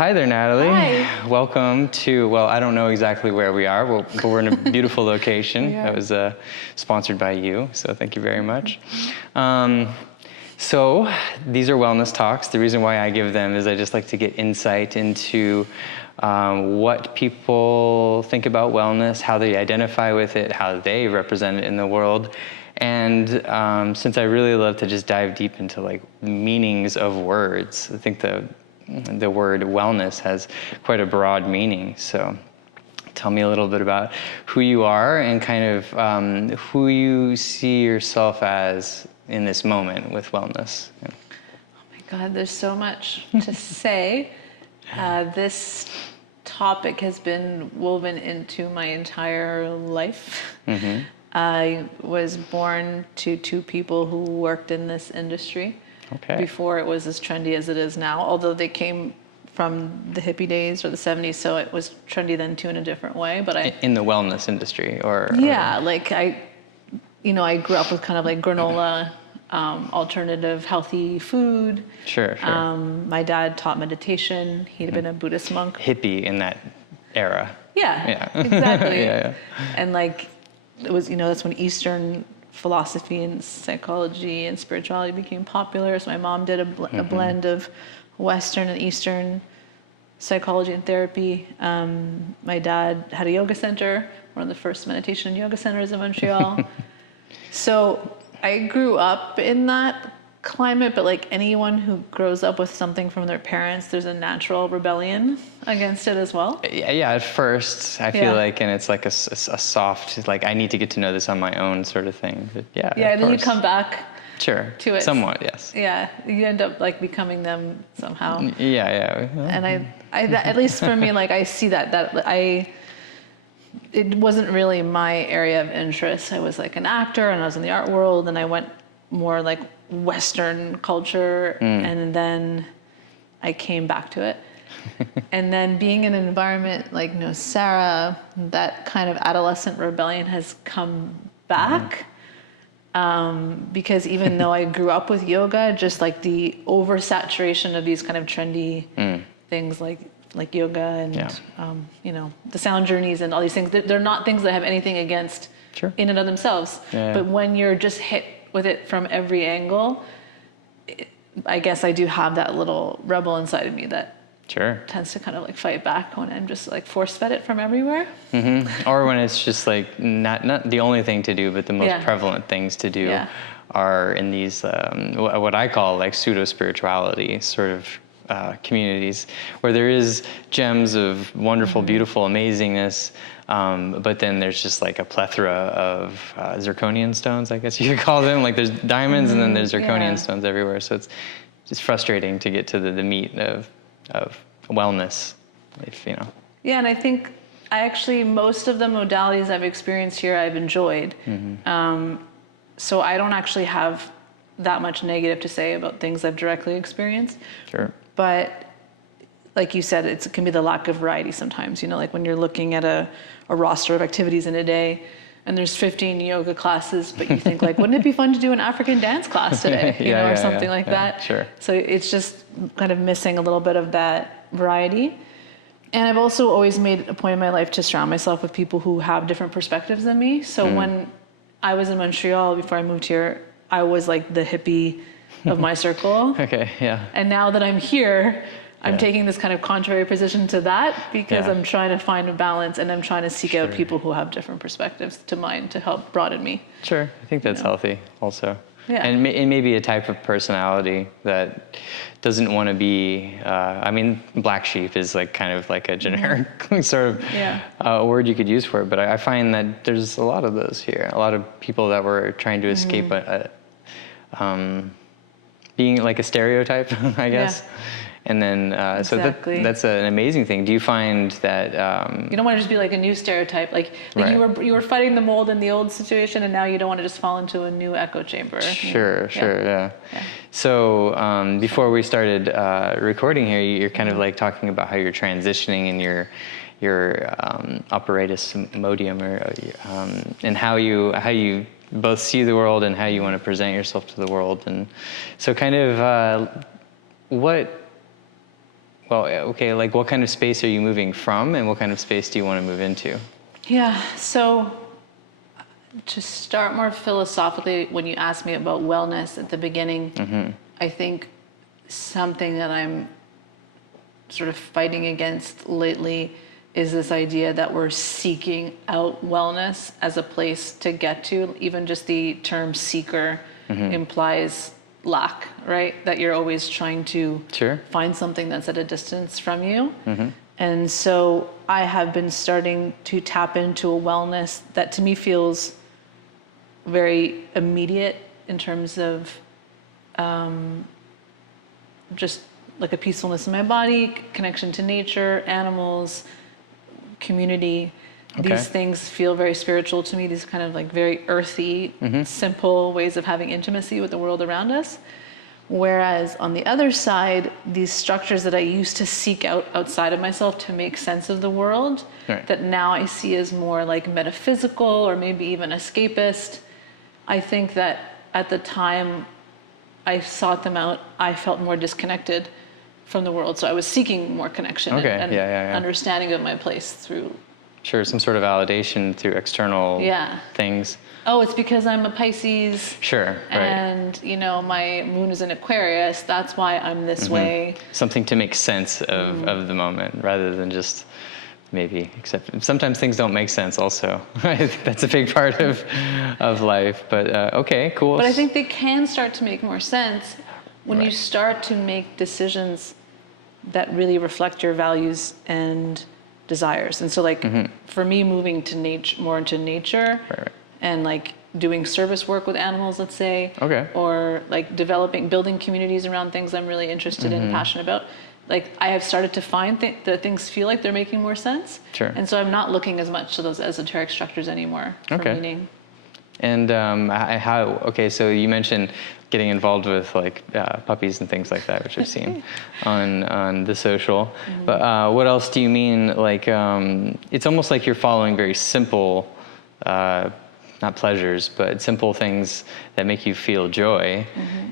Hi there, Natalie. Hi. Welcome to, well, I don't know exactly where we are, but we're in a beautiful location that was sponsored by you, so thank you very much. So these are wellness talks. The reason why I give them is I just like to get insight into what people think about wellness, how they identify with it, how they represent it in the world. And since I really love to just dive deep into like meanings of words, I think the word wellness has quite a broad meaning. So tell me a little bit about who you are and kind of who you see yourself as in this moment with wellness. Oh my God, there's so much to say. This topic has been woven into my entire life. Mm-hmm. I was born to two people who worked in this industry. Okay. Before it was as trendy as it is now, although they came from the hippie days or the 70s, so it was trendy then too in a different way. But in the wellness industry, like I grew up with kind of like granola, alternative healthy food. Sure. My dad taught meditation. He'd been a Buddhist monk. Hippie in that era. Yeah. Exactly. Yeah. And like it was, that's when Eastern philosophy and psychology and spirituality became popular. So my mom did a blend of Western and Eastern psychology and therapy. My dad had a yoga center, one of the first meditation and yoga centers in Montreal. So I grew up in that climate, but like anyone who grows up with something from their parents, there's a natural rebellion against it as well. Yeah, at first I feel like, and it's like a soft, like I need to get to know this on my own sort of thing. But yeah, and then you come back to it. Somewhat, yes. Yeah, you end up like becoming them somehow. Yeah. And I at least for me, like I see that it wasn't really my area of interest. I was like an actor and I was in the art world and I went more like Western culture, and then I came back to it. And then being in an environment like Sarah, that kind of adolescent rebellion has come back. Because even though I grew up with yoga, just like the oversaturation of these kind of trendy things like yoga and the sound journeys and all these things, they're not things that I have anything against in and of themselves. But when you're just hit with it from every angle, I guess I do have that little rebel inside of me that tends to kind of like fight back when I'm just like force fed it from everywhere. Mm-hmm. Or when it's just like not the only thing to do, but the most prevalent things to do are in these what I call like pseudo spirituality sort of communities where there is gems of wonderful, beautiful amazingness. But then there's just like a plethora of zirconian stones, I guess you could call them. Like there's diamonds and then there's zirconian stones everywhere. So it's just frustrating to get to the meat of wellness, Yeah, and I think most of the modalities I've experienced here, I've enjoyed. So I don't actually have that much negative to say about things I've directly experienced. Sure. But like you said, it can be the lack of variety sometimes, like when you're looking at a roster of activities in a day and there's 15 yoga classes, but you think like, wouldn't it be fun to do an African dance class today, or something like that? Sure. So it's just kind of missing a little bit of that variety. And I've also always made a point in my life to surround myself with people who have different perspectives than me. So when I was in Montreal, before I moved here, I was like the hippie of my circle. Okay, yeah. And now that I'm here, I'm taking this kind of contrary position to that because I'm trying to find a balance and I'm trying to seek out people who have different perspectives to mine to help broaden me. Sure, I think that's healthy also. Yeah. And it may be a type of personality that doesn't want to be, black sheep is like kind of like a generic sort of word you could use for it, but I find that there's a lot of those here. A lot of people that were trying to escape being like a stereotype, I guess. Yeah. And then, exactly. So that's an amazing thing. Do you find that you don't want to just be like a new stereotype, like you were fighting the mold in the old situation, and now you don't want to just fall into a new echo chamber. Sure, yeah. So before we started recording here, you're kind of like talking about how you're transitioning in your apparatus modium, and how you both see the world and how you want to present yourself to the world, and so kind of what well, okay, like what kind of space are you moving from, and what kind of space do you want to move into? Yeah, so to start more philosophically, when you asked me about wellness at the beginning, I think something that I'm sort of fighting against lately is this idea that we're seeking out wellness as a place to get to. Even just the term seeker implies lack, right? That you're always trying to find something that's at a distance from you. And so I have been starting to tap into a wellness that to me feels very immediate in terms of just like a peacefulness in my body, connection to nature, animals, community. These things feel very spiritual to me, these kind of like very earthy, simple ways of having intimacy with the world around us. Whereas on the other side, these structures that I used to seek out outside of myself to make sense of the world, that now I see as more like metaphysical or maybe even escapist. I think that at the time I sought them out, I felt more disconnected from the world. So I was seeking more connection and understanding of my place through. Sure, some sort of validation through external things. Oh, it's because I'm a Pisces. Sure, right. And, you know, my moon is in Aquarius. That's why I'm this way. Something to make sense of the moment rather than just maybe accept. Sometimes things don't make sense also. I think that's a big part of life. But okay, cool. But I think they can start to make more sense when you start to make decisions that really reflect your values and desires. And so like for me, moving to more into nature and like doing service work with animals, let's say, or like building communities around things I'm really interested in, passionate about. Like I have started to find that things feel like they're making more sense. And so I'm not looking as much to those esoteric structures anymore for meaning. And so you mentioned getting involved with like puppies and things like that, which I've seen on the social. But what else do you mean? Like it's almost like you're following very simple, not pleasures, but simple things that make you feel joy.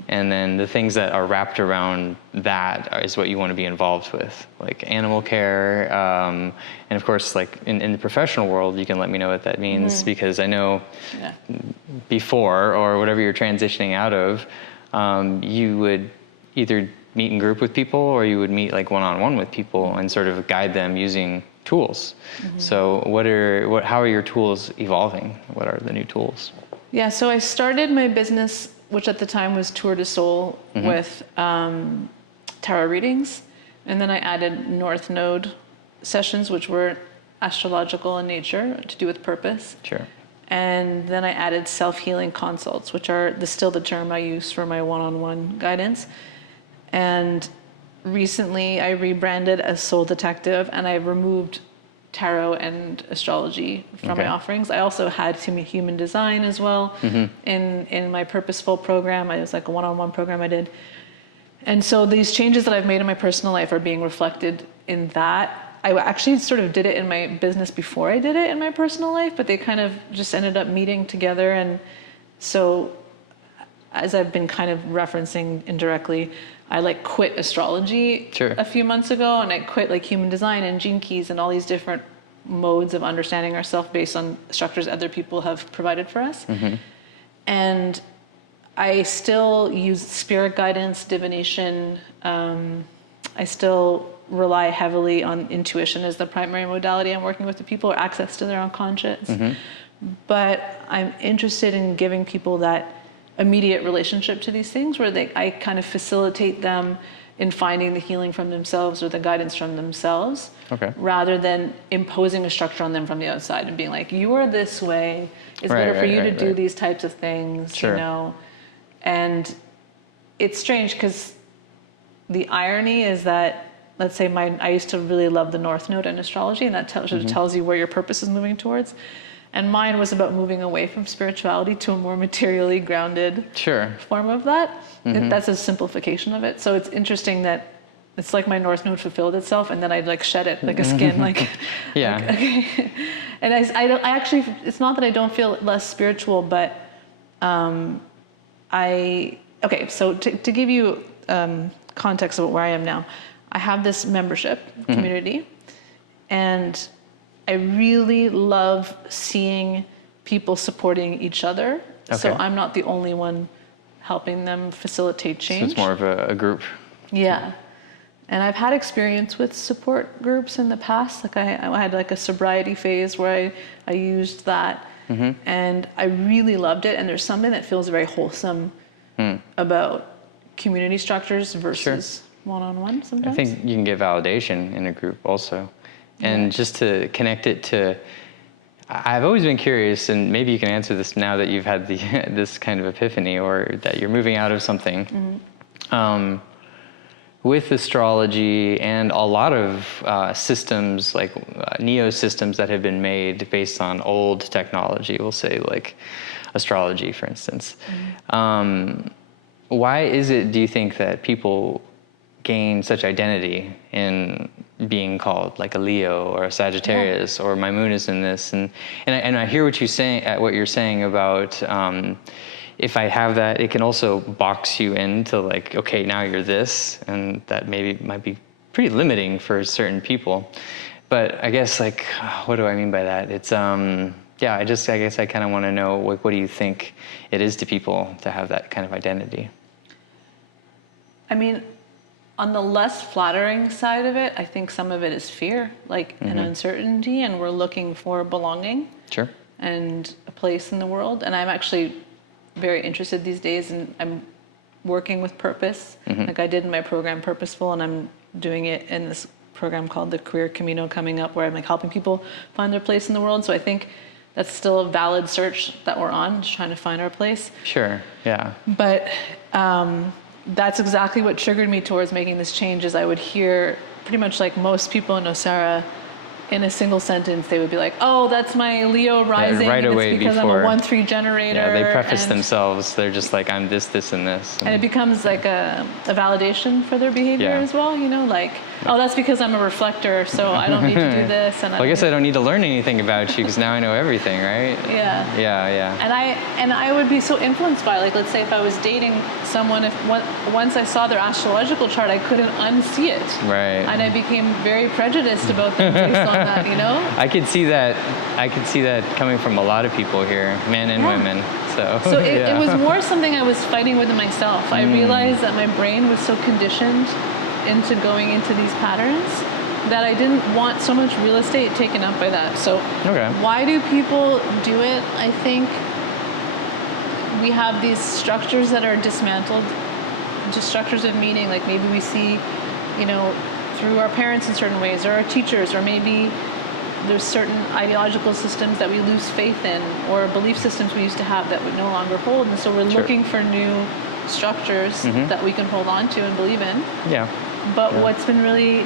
And then the things that are wrapped around that is what you want to be involved with, like animal care. And of course, like in the professional world, you can let me know what that means, because I know before, or whatever you're transitioning out of, you would either meet in group with people, or you would meet like one-on-one with people and sort of guide them using tools. So how are your tools evolving? What are the new tools? Yeah, so I started my business, which at the time was Tour de Soul, with tarot readings. And then I added North Node sessions, which were astrological in nature, to do with purpose. And then I added self-healing consults, which are still the term I use for my one-on-one guidance. And recently I rebranded as Soul Detective, and I removed tarot and astrology from my offerings. I also had human design as well in my purposeful program. It was like a one-on-one program I did. And so these changes that I've made in my personal life are being reflected in that. I actually sort of did it in my business before I did it in my personal life, but they kind of just ended up meeting together. And so as I've been kind of referencing indirectly, I like quit astrology a few months ago, and I quit like human design and gene keys and all these different modes of understanding ourselves based on structures other people have provided for us. And I still use spirit guidance, divination. I still rely heavily on intuition as the primary modality I'm working with the people, or access to their unconscious. But I'm interested in giving people that immediate relationship to these things, where I kind of facilitate them in finding the healing from themselves or the guidance from themselves, rather than imposing a structure on them from the outside and being like, you are this way, it's better for you to do these types of things, you know. And it's strange because the irony is that, let's say I used to really love the North Node in astrology, and that tells you where your purpose is moving towards. And mine was about moving away from spirituality to a more materially grounded form of that. That's a simplification of it. So it's interesting that it's like my North Node fulfilled itself, and then I like shed it like a skin, like okay. And I actually, it's not that I don't feel less spiritual, but so to give you context about where I am now, I have this membership community, and I really love seeing people supporting each other. So I'm not the only one helping them facilitate change. So it's more of a group. Yeah. And I've had experience with support groups in the past. Like I had like a sobriety phase where I used that, and I really loved it. And there's something that feels very wholesome about community structures versus one-on-one sometimes. I think you can get validation in a group also. And just to connect it to, I've always been curious, and maybe you can answer this now that you've had this kind of epiphany, or that you're moving out of something. With astrology and a lot of systems, like neo-systems that have been made based on old technology, we'll say like astrology, for instance. Why is it, do you think, that people gain such identity in being called like a Leo or a Sagittarius, or my moon is in this? And I hear what you're saying about if I have that, it can also box you into like, okay, now you're this, and that maybe might be pretty limiting for certain people. But I guess, like, what do I mean by that? It's yeah, I guess I kind of want to know, like, what do you think it is to people to have that kind of identity? I mean, on the less flattering side of it, I think some of it is fear, like an uncertainty, and we're looking for belonging. Sure. And a place in the world. And I'm actually very interested these days, and I'm working with purpose. Like I did in my program Purposeful, and I'm doing it in this program called the Career Camino coming up, where I'm like helping people find their place in the world. So I think that's still a valid search that we're on, just trying to find our place. Sure, yeah. But that's exactly what triggered me towards making this change. Is I would hear pretty much like most people in Osara, in a single sentence, they would be like, "Oh, that's my Leo rising, right and away it's because before, I'm a 1-3 generator." Yeah, they preface themselves. They're just like, "I'm this, this, and this." And it becomes like a validation for their behavior as well. You know, like, "Oh, that's because I'm a reflector, so I don't need to do this." And well, I guess I don't need to learn anything about you because now I know everything, right? Yeah. Yeah. And I would be so influenced by, like, let's say if I was dating someone, once I saw their astrological chart, I couldn't unsee it. Right. And I became very prejudiced about them based on that, you know? I could see that coming from a lot of people here, men and women. So it was more something I was fighting with myself. I realized that my brain was so conditioned into going into these patterns that I didn't want so much real estate taken up by that. So why do people do it? I think we have these structures that are dismantled, just structures of meaning. Like maybe we see, you know, through our parents in certain ways, or our teachers, or maybe there's certain ideological systems that we lose faith in, or belief systems we used to have that we no longer hold. And so we're looking for new structures that we can hold on to and believe in. Yeah. But what's been really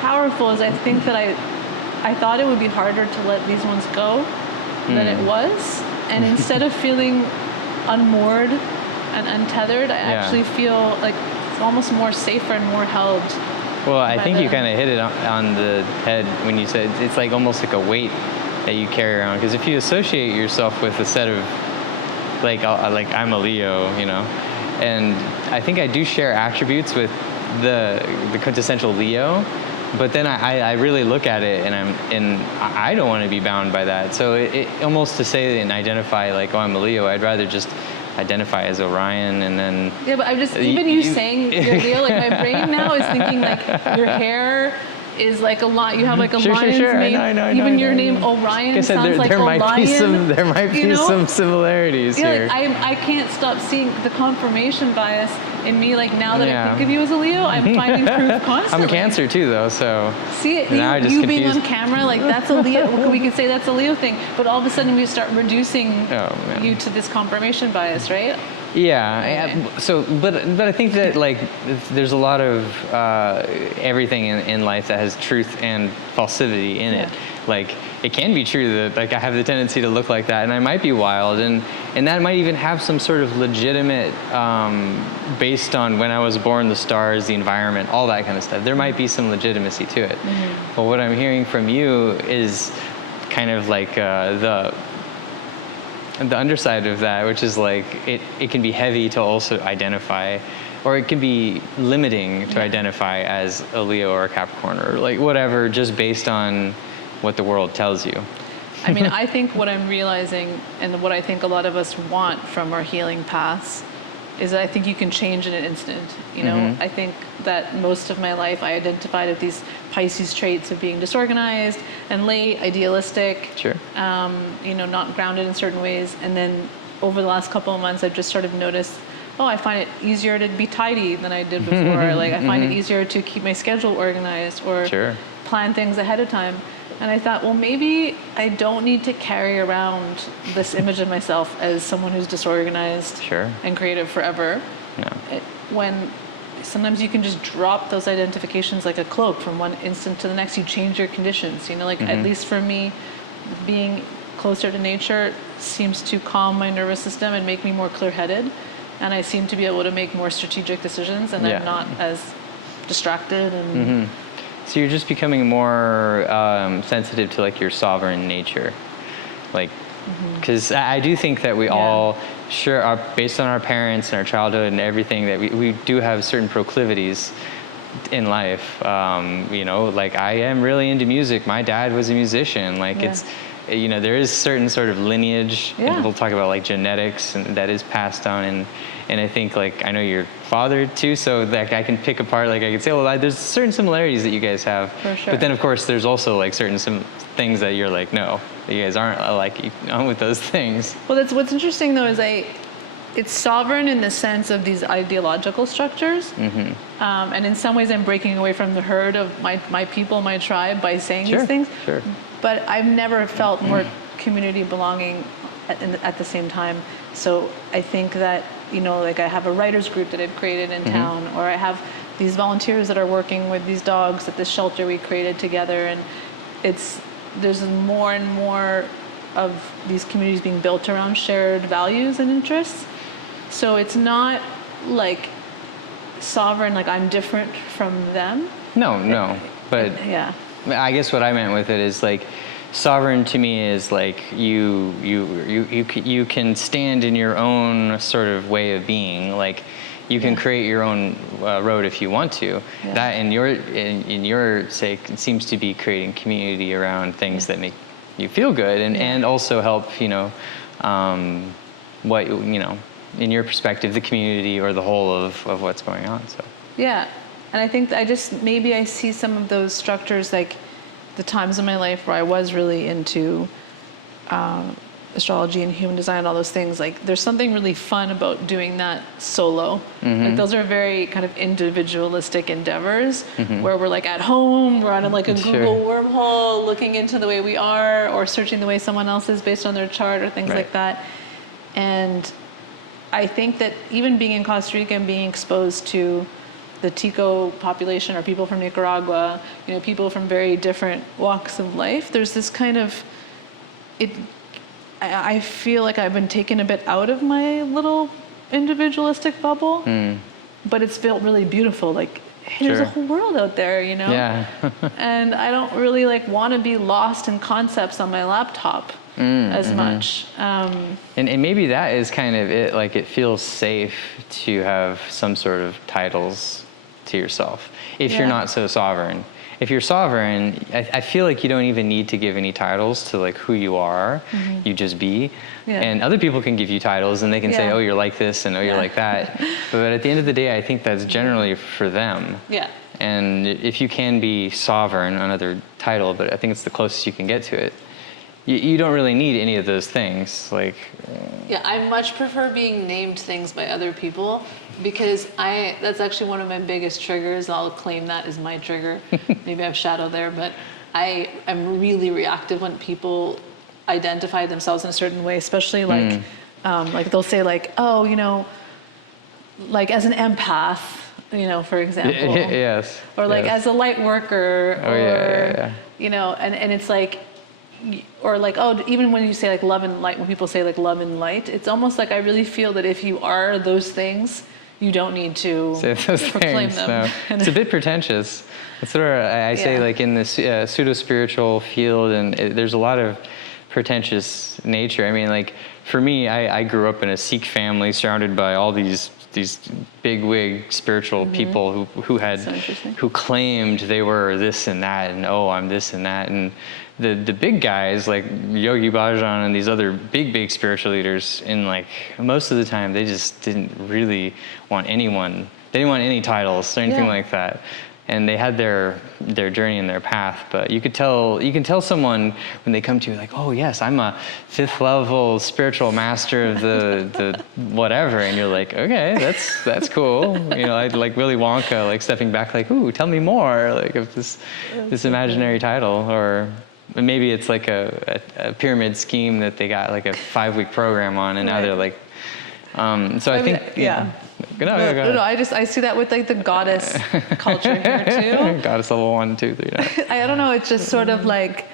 powerful is I think that I thought it would be harder to let these ones go than it was. And instead of feeling unmoored and untethered, I actually feel like it's almost more safer and more held. Well, I think you kind of hit it on the head when you said it's like almost like a weight that you carry around. Because if you associate yourself with a set of, like I'm a Leo, you know, and I think I do share attributes with the quintessential Leo, but then I really look at it and I don't want to be bound by that. So it almost to say and identify like, oh, I'm a Leo, I'd rather just identify as Orion, and then but I'm just even you saying your Leo, like my brain now is thinking like your hair is like a lot. You have like a lion's mane. I know, even your name Orion sounds like there Orion. Might be some similarities here. Like I can't stop seeing the confirmation bias in me. Like now that I think of you as a Leo, I'm finding proof constantly. I'm a Cancer too, though. So see it. You being on camera, like that's a Leo. We could say that's a Leo thing, but all of a sudden we start reducing you to this confirmation bias, right? Yeah. So, but I think that like there's a lot of everything in life that has truth and falsity in it. Like it can be true that like I have the tendency to look like that, and I might be wild, and that might even have some sort of legitimate based on when I was born, the stars, the environment, all that kind of stuff. There might be some legitimacy to it. But what I'm hearing from you is kind of like the underside of that, which is like it can be heavy to also identify or it can be limiting to identify as a Leo or a Capricorn or like whatever, just based on what the world tells you. I mean, I think what I'm realizing and what I think a lot of us want from our healing paths is that I think you can change in an instant. You know, I think that most of my life I identified with these Pisces traits of being disorganized and late, idealistic, Sure. You know, not grounded in certain ways. And then over the last couple of months, I've just sort of noticed, oh, I find it easier to be tidy than I did before. Like I find it easier to keep my schedule organized or Sure. plan things ahead of time. And I thought, well, maybe I don't need to carry around this image of myself as someone who's disorganized Sure. and creative forever. No. When sometimes you can just drop those identifications like a cloak from one instant to the next. You change your conditions. You know, like at least for me, being closer to nature seems to calm my nervous system and make me more clear-headed. And I seem to be able to make more strategic decisions, and I'm not as distracted and. So you're just becoming more sensitive to like your sovereign nature, like, because I do think that we all, sure, are based on our parents and our childhood and everything, that we do have certain proclivities in life. You know, like I am really into music. My dad was a musician. Like it's, you know, there is certain sort of lineage. And we'll talk about like genetics and that is passed on. And I think, like, I know your father too, so like I can pick apart, like I can say, well, there's certain similarities that you guys have. For sure. But then, of course, there's also like certain things that you're like, no, you guys aren't alike with those things. Well, that's what's interesting though is it's sovereign in the sense of these ideological structures. And in some ways, I'm breaking away from the herd of my people, my tribe, by saying these things. Sure. But I've never felt more community belonging at the same time. So I think that, you know, like I have a writers group that I've created in town, or I have these volunteers that are working with these dogs at this shelter we created together. And there's more and more of these communities being built around shared values and interests. So it's not like sovereign, like I'm different from them. No, but Yeah. I guess what I meant with it is like, sovereign to me is like you can stand in your own sort of way of being. Like you can create your own road if you want to. That in your sake, it seems to be creating community around things that make you feel good and also help, you know, what, you know, in your perspective, the community or the whole of what's going on. So Yeah, and I think maybe I see some of those structures, like the times in my life where I was really into astrology and human design and all those things. Like there's something really fun about doing that solo. Like those are very kind of individualistic endeavors where we're like at home, we're on like a Google wormhole looking into the way we are or searching the way someone else is based on their chart or things like that. And I think that even being in Costa Rica and being exposed to the Tico population or people from Nicaragua, you know, people from very different walks of life, there's this kind of, I feel like I've been taken a bit out of my little individualistic bubble, but it's felt really beautiful. Like, hey, there's a whole world out there, you know? Yeah. And I don't really like want to be lost in concepts on my laptop as much. And maybe that is kind of it, like it feels safe to have some sort of titles to yourself if you're not so sovereign. If you're sovereign, I feel like you don't even need to give any titles to like who you are. You just be. And other people can give you titles and they can say, oh, you're like this and oh, you're like that. But at the end of the day, I think that's generally for them. Yeah. And if you can be sovereign, another title, but I think it's the closest you can get to it. You don't really need any of those things. Like, yeah, I much prefer being named things by other people because that's actually one of my biggest triggers. I'll claim that as my trigger. Maybe I have shadow there, but I'm really reactive when people identify themselves in a certain way, especially like they'll say like, oh, you know, like as an empath, you know, for example. Yes. Or like as a light worker. Oh, or, you know, and it's like, or like, oh, even when you say like love and light, when people say like love and light, it's almost like I really feel that if you are those things, you don't need to say those proclaim things, them. No. It's a bit pretentious. That's what I say, like in this pseudo-spiritual field, and there's a lot of pretentious nature. I mean, like for me, I grew up in a Sikh family surrounded by all these these big wig spiritual people who claimed they were this and that, and I'm this and that, and the big guys like Yogi Bhajan and these other big spiritual leaders, in like most of the time they just didn't really want anyone. They didn't want any titles or anything like that. And they had their journey and their path, but you can tell someone when they come to you like, oh yes, I'm a 5th level spiritual master of the whatever, and you're like, okay, that's cool. Like Willy Wonka, like stepping back, like, ooh, tell me more, like of this imaginary title, or maybe it's like a pyramid scheme that they got like a 5-week program on, and now they're like, so I think. No, I see that with like the goddess culture here too. Goddess level 1, 2, 3. I don't know. It's just sort of like,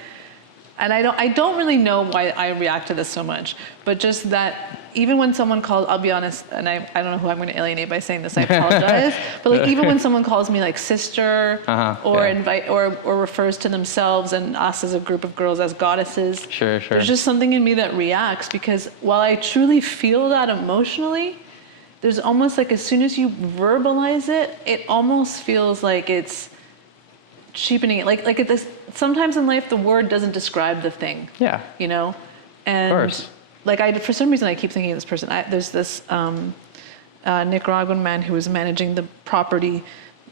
and I don't really know why I react to this so much, but just that even when someone calls, I'll be honest, and I don't know who I'm going to alienate by saying this. I apologize, but like even when someone calls me like sister, invite or refers to themselves and us as a group of girls as goddesses, sure. There's just something in me that reacts, because while I truly feel that emotionally, there's almost like as soon as you verbalize it, it almost feels like it's cheapening it. Like sometimes in life the word doesn't describe the thing. Yeah. And of course. Like for some reason I keep thinking of this person. There's this Nicaraguan man who was managing the property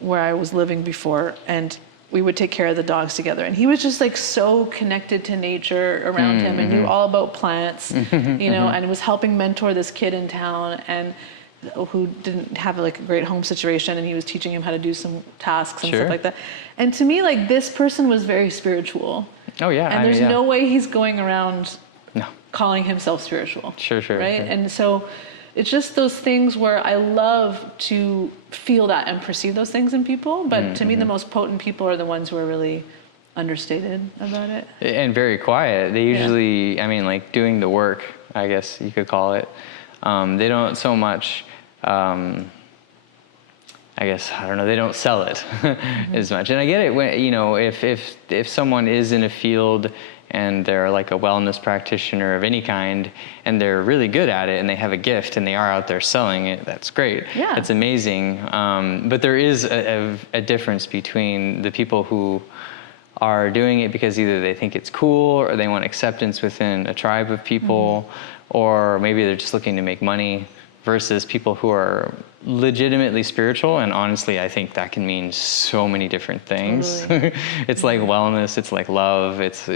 where I was living before, and we would take care of the dogs together. And he was just like so connected to nature around him, and knew all about plants, and was helping mentor this kid in town and who didn't have like a great home situation, and he was teaching him how to do some tasks and stuff like that. And to me, like, this person was very spiritual. Oh yeah. And there's no way he's going around calling himself spiritual. Sure. Right? Sure. And so it's just those things where I love to feel that and perceive those things in people. But to me, the most potent people are the ones who are really understated about it. And very quiet. They usually, I mean, like doing the work, I guess you could call it. They don't so much, I guess, I don't know, they don't sell it as much. And I get it when, if someone is in a field and they're like a wellness practitioner of any kind, and they're really good at it and they have a gift and they are out there selling it, that's great. Yeah. It's amazing. But there is a difference between the people who are doing it because either they think it's cool or they want acceptance within a tribe of people, or maybe they're just looking to make money, versus people who are legitimately spiritual. And honestly, I think that can mean so many different things. Totally. It's like wellness, it's like love, it's,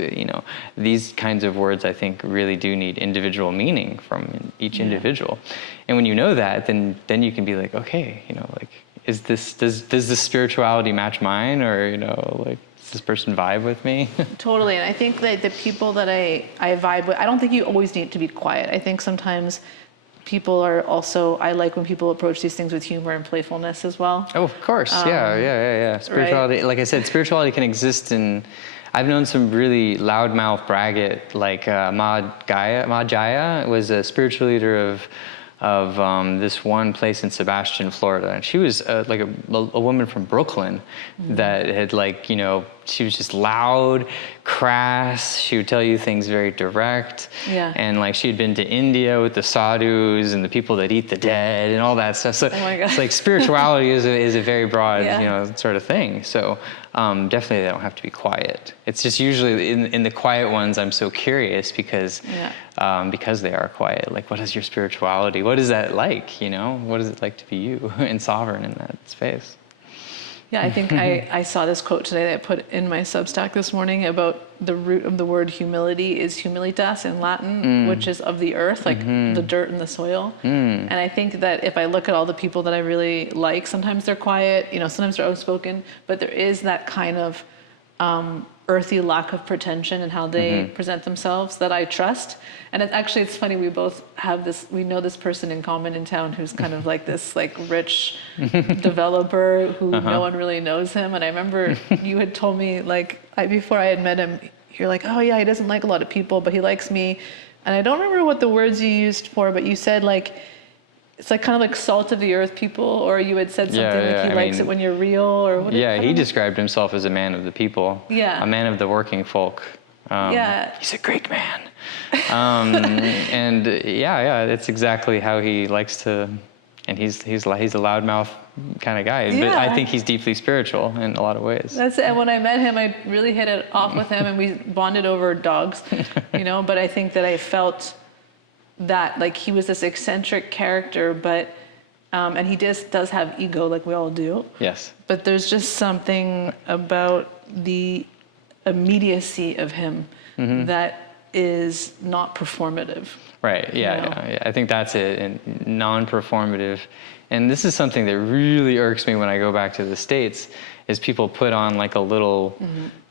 these kinds of words I think really do need individual meaning from each individual. And when you know that, then you can be like, okay, like, does this spirituality match mine? Or, like, does this person vibe with me? Totally. And I think that the people that I vibe with, I don't think you always need to be quiet. I think sometimes people are also, I like when people approach these things with humor and playfulness as well. Oh, of course. Yeah. Spirituality, like I said, spirituality can exist in, I've known some really loudmouth braggart, like Ma Jaya was a spiritual leader of this one place in Sebastian, Florida. And she was like a woman from Brooklyn that had she was just loud, crass. She would tell you things very direct. Yeah. And like she had been to India with the sadhus and the people that eat the dead and all that stuff. So it's like spirituality is a very broad, sort of thing. So definitely they don't have to be quiet. It's just usually in the quiet ones, I'm so curious because they are quiet. Like, what is your spirituality? What is that like? What is it like to be you and sovereign in that space? Yeah, I think I saw this quote today that I put in my Substack this morning about the root of the word humility is humilitas in Latin, which is of the earth, like the dirt and the soil. And I think that if I look at all the people that I really like, sometimes they're quiet, sometimes they're outspoken, but there is that kind of earthy lack of pretension in how they present themselves that I trust. And it's funny, we both have we know this person in common in town who's kind of like this like rich developer who no one really knows him. And I remember you had told me before I had met him, you're like, oh yeah, he doesn't like a lot of people, but he likes me. And I don't remember what the words you used for, but you said it's like kind of like salt of the earth people, or you had said something he likes it when you're real, or what? Yeah, he described himself as a man of the people. Yeah. A man of the working folk. He's a great man. And it's exactly how he likes to and he's a loudmouth kind of guy, but Yeah. I think he's deeply spiritual in a lot of ways. That's it. And when I met him, I really hit it off with him, and we bonded over dogs, But I think that I felt that like he was this eccentric character, but and he does have ego, like we all do. Yes. But there's just something about the immediacy of him that is not performative. Right. Yeah. I think that's it. And non-performative. And this is something that really irks me when I go back to the States, is people put on like a little,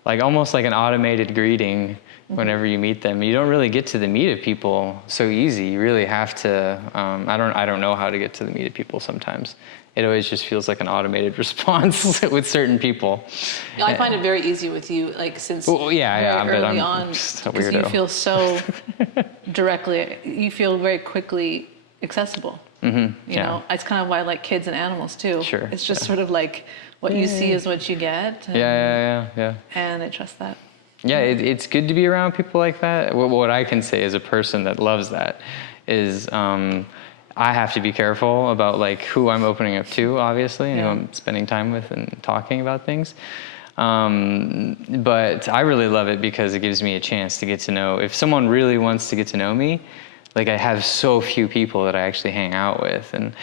like almost like an automated greeting whenever you meet them. You don't really get to the meat of people so easy. You really have to. I don't know how to get to the meat of people sometimes. It always just feels like an automated response with certain people. I find it very easy with you, like since but early I'm on, just a because weirdo. you feel so directly, you feel very quickly accessible. It's kind of why I like kids and animals too. Sure. It's just sort of like what you see is what you get. And, Yeah. And I trust that. Yeah, it's good to be around people like that. What I can say as a person that loves that is I have to be careful about like who I'm opening up to, obviously, and who I'm spending time with and talking about things. But I really love it because it gives me a chance to get to know, if someone really wants to get to know me, like I have so few people that I actually hang out with, and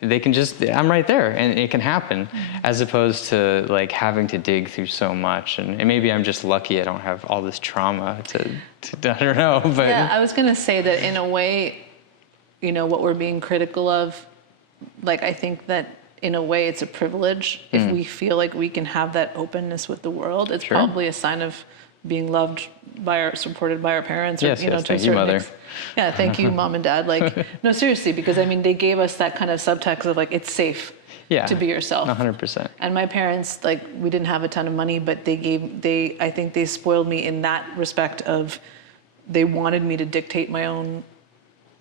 they can just, I'm right there and it can happen, as opposed to like having to dig through so much. And maybe I'm just lucky I don't have all this trauma to I don't know. But yeah, I was going to say that in a way, what we're being critical of, like I think that in a way it's a privilege if we feel like we can have that openness with the world. It's probably a sign of being loved supported by our parents, or yes, to a thank you, certain Mother. Yeah, thank you, Mom and Dad. Like, no, seriously, because I mean, they gave us that kind of subtext of like, it's safe to be yourself. 100%. And my parents, like, we didn't have a ton of money, but I think they spoiled me in that respect of, they wanted me to dictate my own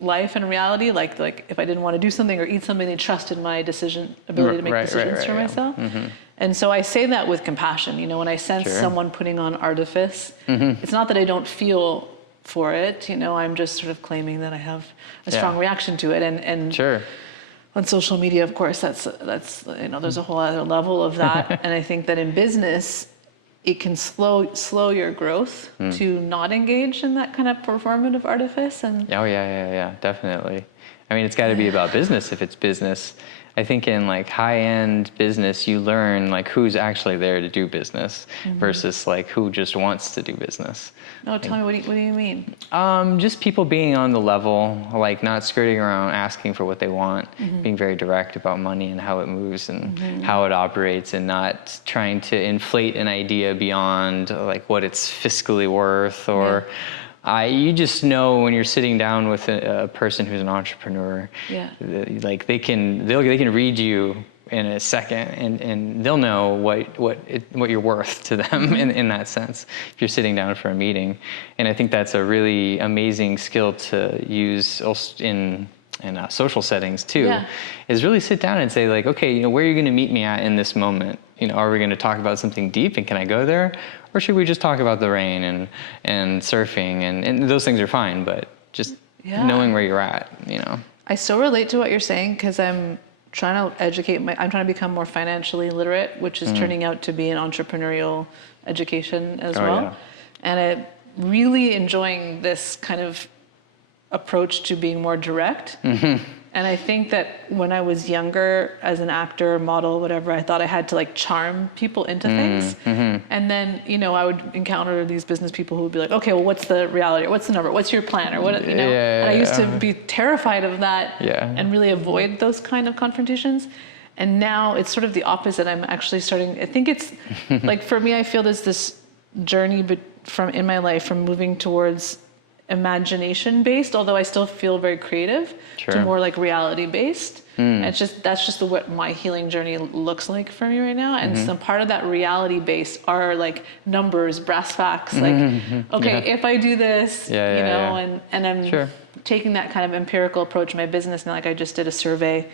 life and reality. Like if I didn't want to do something or eat something, they trusted my ability to make decisions for myself. And so I say that with compassion. When I sense someone putting on artifice, it's not that I don't feel for it. I'm just sort of claiming that I have a strong reaction to it. And on social media, of course, that's there's a whole other level of that. And I think that in business, it can slow your growth to not engage in that kind of performative artifice. And Definitely. I mean, it's got to be about business if it's business. I think in like high-end business, you learn like who's actually there to do business versus like who just wants to do business. No, tell me, what do you mean? Just people being on the level, like not skirting around asking for what they want, being very direct about money and how it moves and how it operates, and not trying to inflate an idea beyond like what it's fiscally worth or... you just know when you're sitting down with a person who's an entrepreneur, like they can read you in a second, and they'll know what you're worth to them in that sense if you're sitting down for a meeting. And I think that's a really amazing skill to use in social settings too, is really sit down and say like, okay, where are you going to meet me at in this moment? Are we going to talk about something deep, and can I go there? Or should we just talk about the rain and surfing and those things are fine, but just knowing where you're at, I so relate to what you're saying, because I'm trying to I'm trying to become more financially literate, which is turning out to be an entrepreneurial education as well. Yeah. And I'm really enjoying this kind of approach to being more direct. And I think that when I was younger, as an actor, model, whatever, I thought I had to like charm people into things. And then, I would encounter these business people who would be like, okay, well, what's the reality? Or what's the number? What's your plan? Or what, And I used to be terrified of that and really avoid those kind of confrontations. And now it's sort of the opposite. I'm actually I think it's like, for me, I feel there's this journey in my life from moving towards imagination based, although I still feel very creative, to more like reality based. That's just what my healing journey looks like for me right now. And some part of that reality based are like numbers, brass facts, like if I do this, and I'm taking that kind of empirical approach in my business now. Like I just did a survey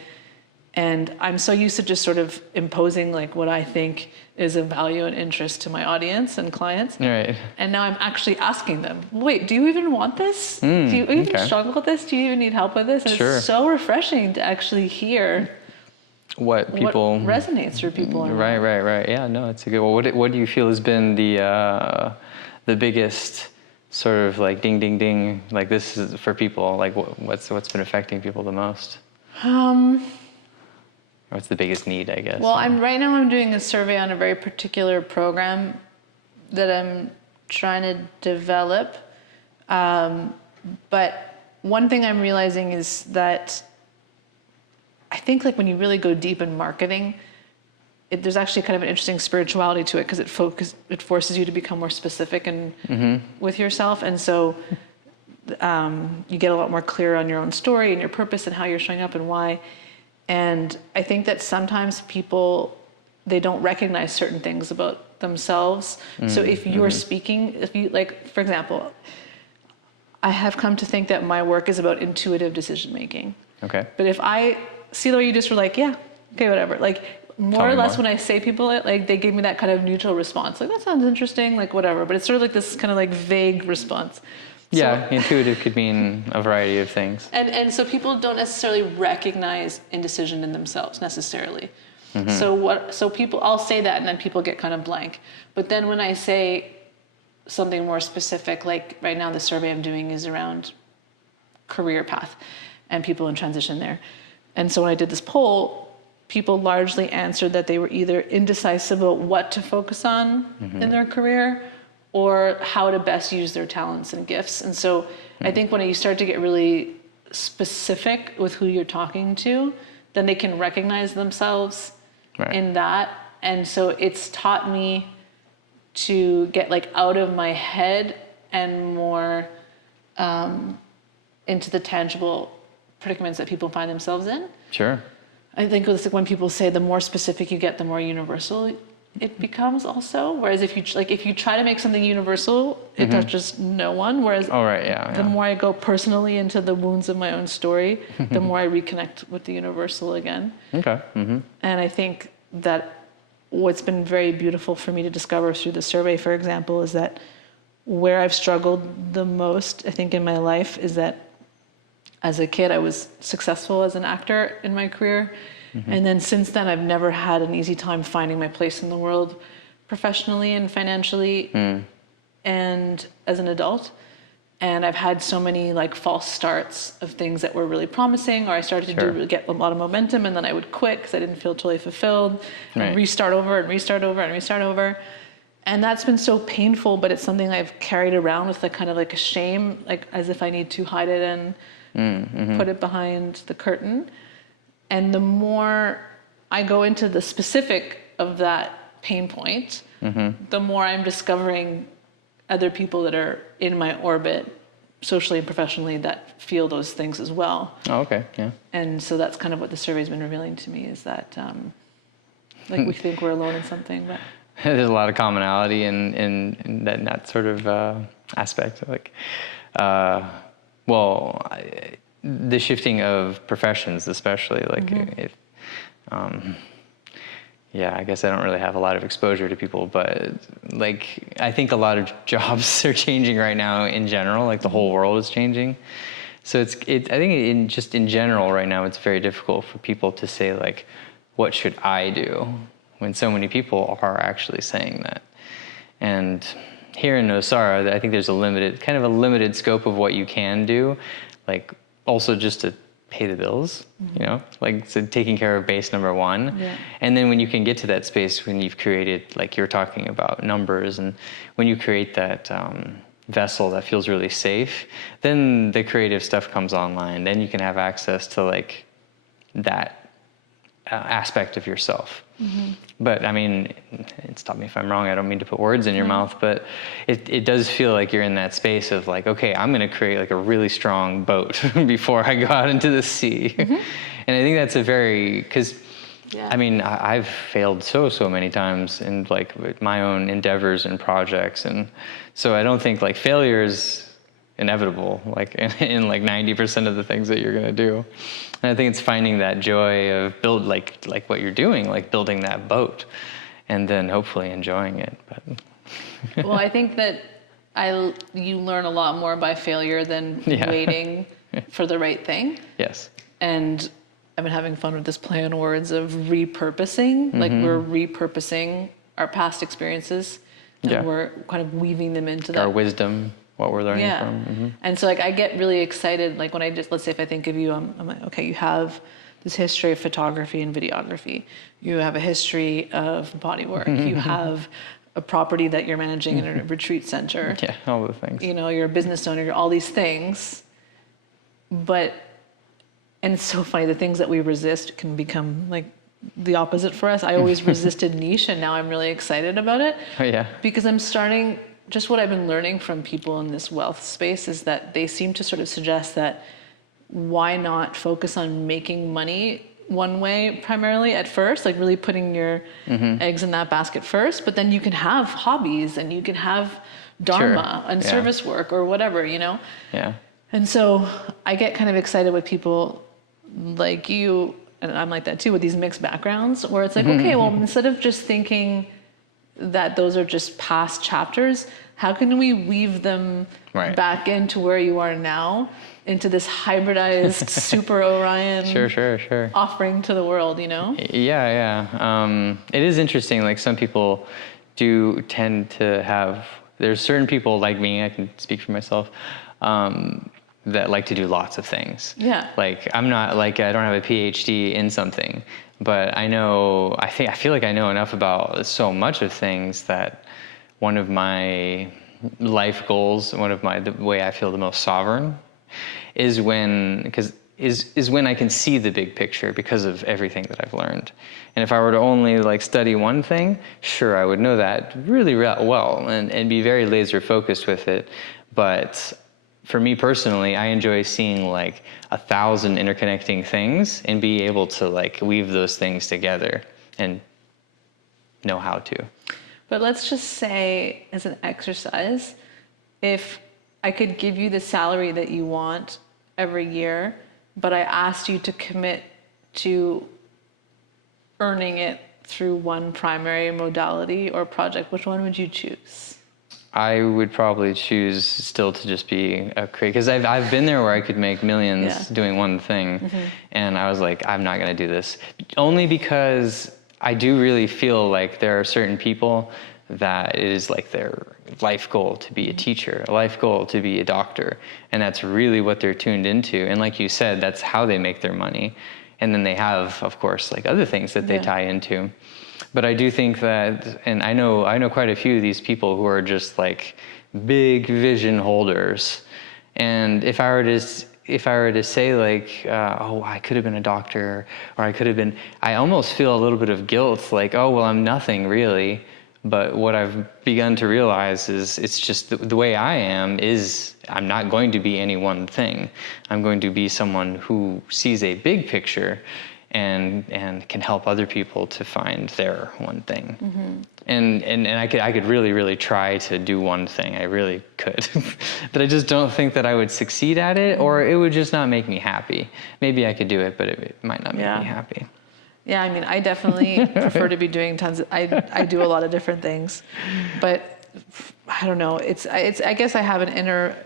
And I'm so used to just sort of imposing like what I think is of value and interest to my audience and clients. Right. And now I'm actually asking them, wait, do you even want this? Do you even struggle with this? Do you even need help with this? And it's so refreshing to actually hear what people resonates for people. Right. Yeah, no, it's a good. Well, what do you feel has been the biggest sort of like ding, ding, ding, like this is for people, like what's been affecting people the most? What's the biggest need, I guess? Well, right now I'm doing a survey on a very particular program that I'm trying to develop. But one thing I'm realizing is that I think like when you really go deep in marketing, there's actually kind of an interesting spirituality to it because it forces you to become more specific and with yourself. And so you get a lot more clear on your own story and your purpose and how you're showing up and why. And I think that sometimes people, they don't recognize certain things about themselves. So if you're speaking, if you like, for example, I have come to think that my work is about intuitive decision making. Okay. But if I see the way you just were like, yeah, okay, whatever. Like more or less when I say people it, like they give me that kind of neutral response. Like that sounds interesting, like whatever. But it's sort of like this kind of like vague response. Yeah, so, intuitive could mean a variety of things. And so people don't necessarily recognize indecision in themselves necessarily. So people, I'll say that and then people get kind of blank. But then when I say something more specific, like right now the survey I'm doing is around career path and people in transition there. And so when I did this poll, people largely answered that they were either indecisive about what to focus on in their career or how to best use their talents and gifts. And so I think when you start to get really specific with who you're talking to, then they can recognize themselves in that. And so it's taught me to get like out of my head and more into the tangible predicaments that people find themselves in. Sure. I think it's like when people say the more specific you get, the more universal it becomes also. Whereas if you try to make something universal, it touches no one. Whereas the more I go personally into the wounds of my own story, the more I reconnect with the universal again. Okay. And I think that what's been very beautiful for me to discover through the survey, for example, is that where I've struggled the most, I think, in my life is that as a kid, I was successful as an actor in my career. And then since then, I've never had an easy time finding my place in the world professionally and financially and as an adult. And I've had so many like false starts of things that were really promising, or I started to get a lot of momentum and then I would quit because I didn't feel totally fulfilled and restart over and restart over and restart over. And that's been so painful, but it's something I've carried around with like kind of like a shame, like as if I need to hide it and put it behind the curtain. And the more I go into the specific of that pain point, the more I'm discovering other people that are in my orbit, socially and professionally, that feel those things as well. Oh, okay, yeah. And so that's kind of what the survey's been revealing to me, is that like we think we're alone in something, but there's a lot of commonality in that sort of aspect. Like, the shifting of professions, especially, like if, I guess I don't really have a lot of exposure to people, but like I think a lot of jobs are changing right now in general. Like the whole world is changing, so I think in general right now it's very difficult for people to say like, what should I do, when so many people are actually saying that. And here in Nosara, I think there's a limited scope of what you can do, like also just to pay the bills, you know, like so taking care of base number one. And then when you can get to that space, when you've created, like you're talking about numbers, and when you create that vessel that feels really safe, then the creative stuff comes online. Then you can have access to like that aspect of yourself. But I mean, stop me if I'm wrong, I don't mean to put words in your mouth, but it does feel like you're in that space of like, okay, I'm going to create like a really strong boat before I go out into the sea. And I think that's because I mean, I've failed so many times in like my own endeavors and projects. And so I don't think like failure is inevitable, like in like 90% of the things that you're gonna do. And I think it's finding that joy of like what you're doing, like building that boat, and then hopefully enjoying it. But Well, I think that you learn a lot more by failure than waiting for the right thing. Yes. And I've been having fun with this play on words of repurposing. Like we're repurposing our past experiences, and we're kind of weaving them into our wisdom, what we're learning from. Mm-hmm. And so like I get really excited, like when let's say if I think of you, I'm like, okay, you have this history of photography and videography. You have a history of body work. You have a property that you're managing in a retreat center. Yeah, all the things. You know, you're a business owner, you're all these things. And it's so funny, the things that we resist can become like the opposite for us. I always resisted niche, and now I'm really excited about it. Oh yeah. Because I'm starting, just what I've been learning from people in this wealth space is that they seem to sort of suggest that why not focus on making money one way primarily at first, like really putting your eggs in that basket first, but then you can have hobbies and you can have dharma and service work or whatever, you know? Yeah. And so I get kind of excited with people like you, and I'm like that too, with these mixed backgrounds, where it's like, okay, well, instead of just thinking that those are just past chapters, how can we weave them back into where you are now, into this hybridized super Orion offering to the world, you know? Yeah. It is interesting. Like some people do tend to have, there's certain people like me, I can speak for myself, that like to do lots of things. Yeah. Like I'm not like, I don't have a PhD in something, but I feel like I know enough about so much of things that one of my life goals, the way I feel the most sovereign is when I can see the big picture because of everything that I've learned. And if I were to only like study one thing, sure, I would know that really well and be very laser focused with it. But for me personally, I enjoy seeing like 1,000 interconnecting things and be able to like weave those things together and know how to. But let's just say, as an exercise, if I could give you the salary that you want every year, but I asked you to commit to earning it through one primary modality or project, which one would you choose? I would probably choose still to just be a creator, because I've been there where I could make millions doing one thing, and I was like, I'm not going to do this. Only because I do really feel like there are certain people that it is like their life goal to be a teacher, a life goal to be a doctor, and that's really what they're tuned into. And like you said, that's how they make their money. And then they have, of course, like other things that they tie into. But I do think that, and I know quite a few of these people who are just like big vision holders. And if I were to say like, oh, I could have been a doctor, or I almost feel a little bit of guilt, like, oh, well, I'm nothing really. But what I've begun to realize is it's just the way I am is I'm not going to be any one thing. I'm going to be someone who sees a big picture and can help other people to find their one thing. And I could really try to do one thing. I really could. But I just don't think that I would succeed at it, or it would just not make me happy. Maybe I could do it, but it might not make me happy. Yeah, I mean, I definitely prefer to be doing I do a lot of different things, but I don't know. I guess I have an inner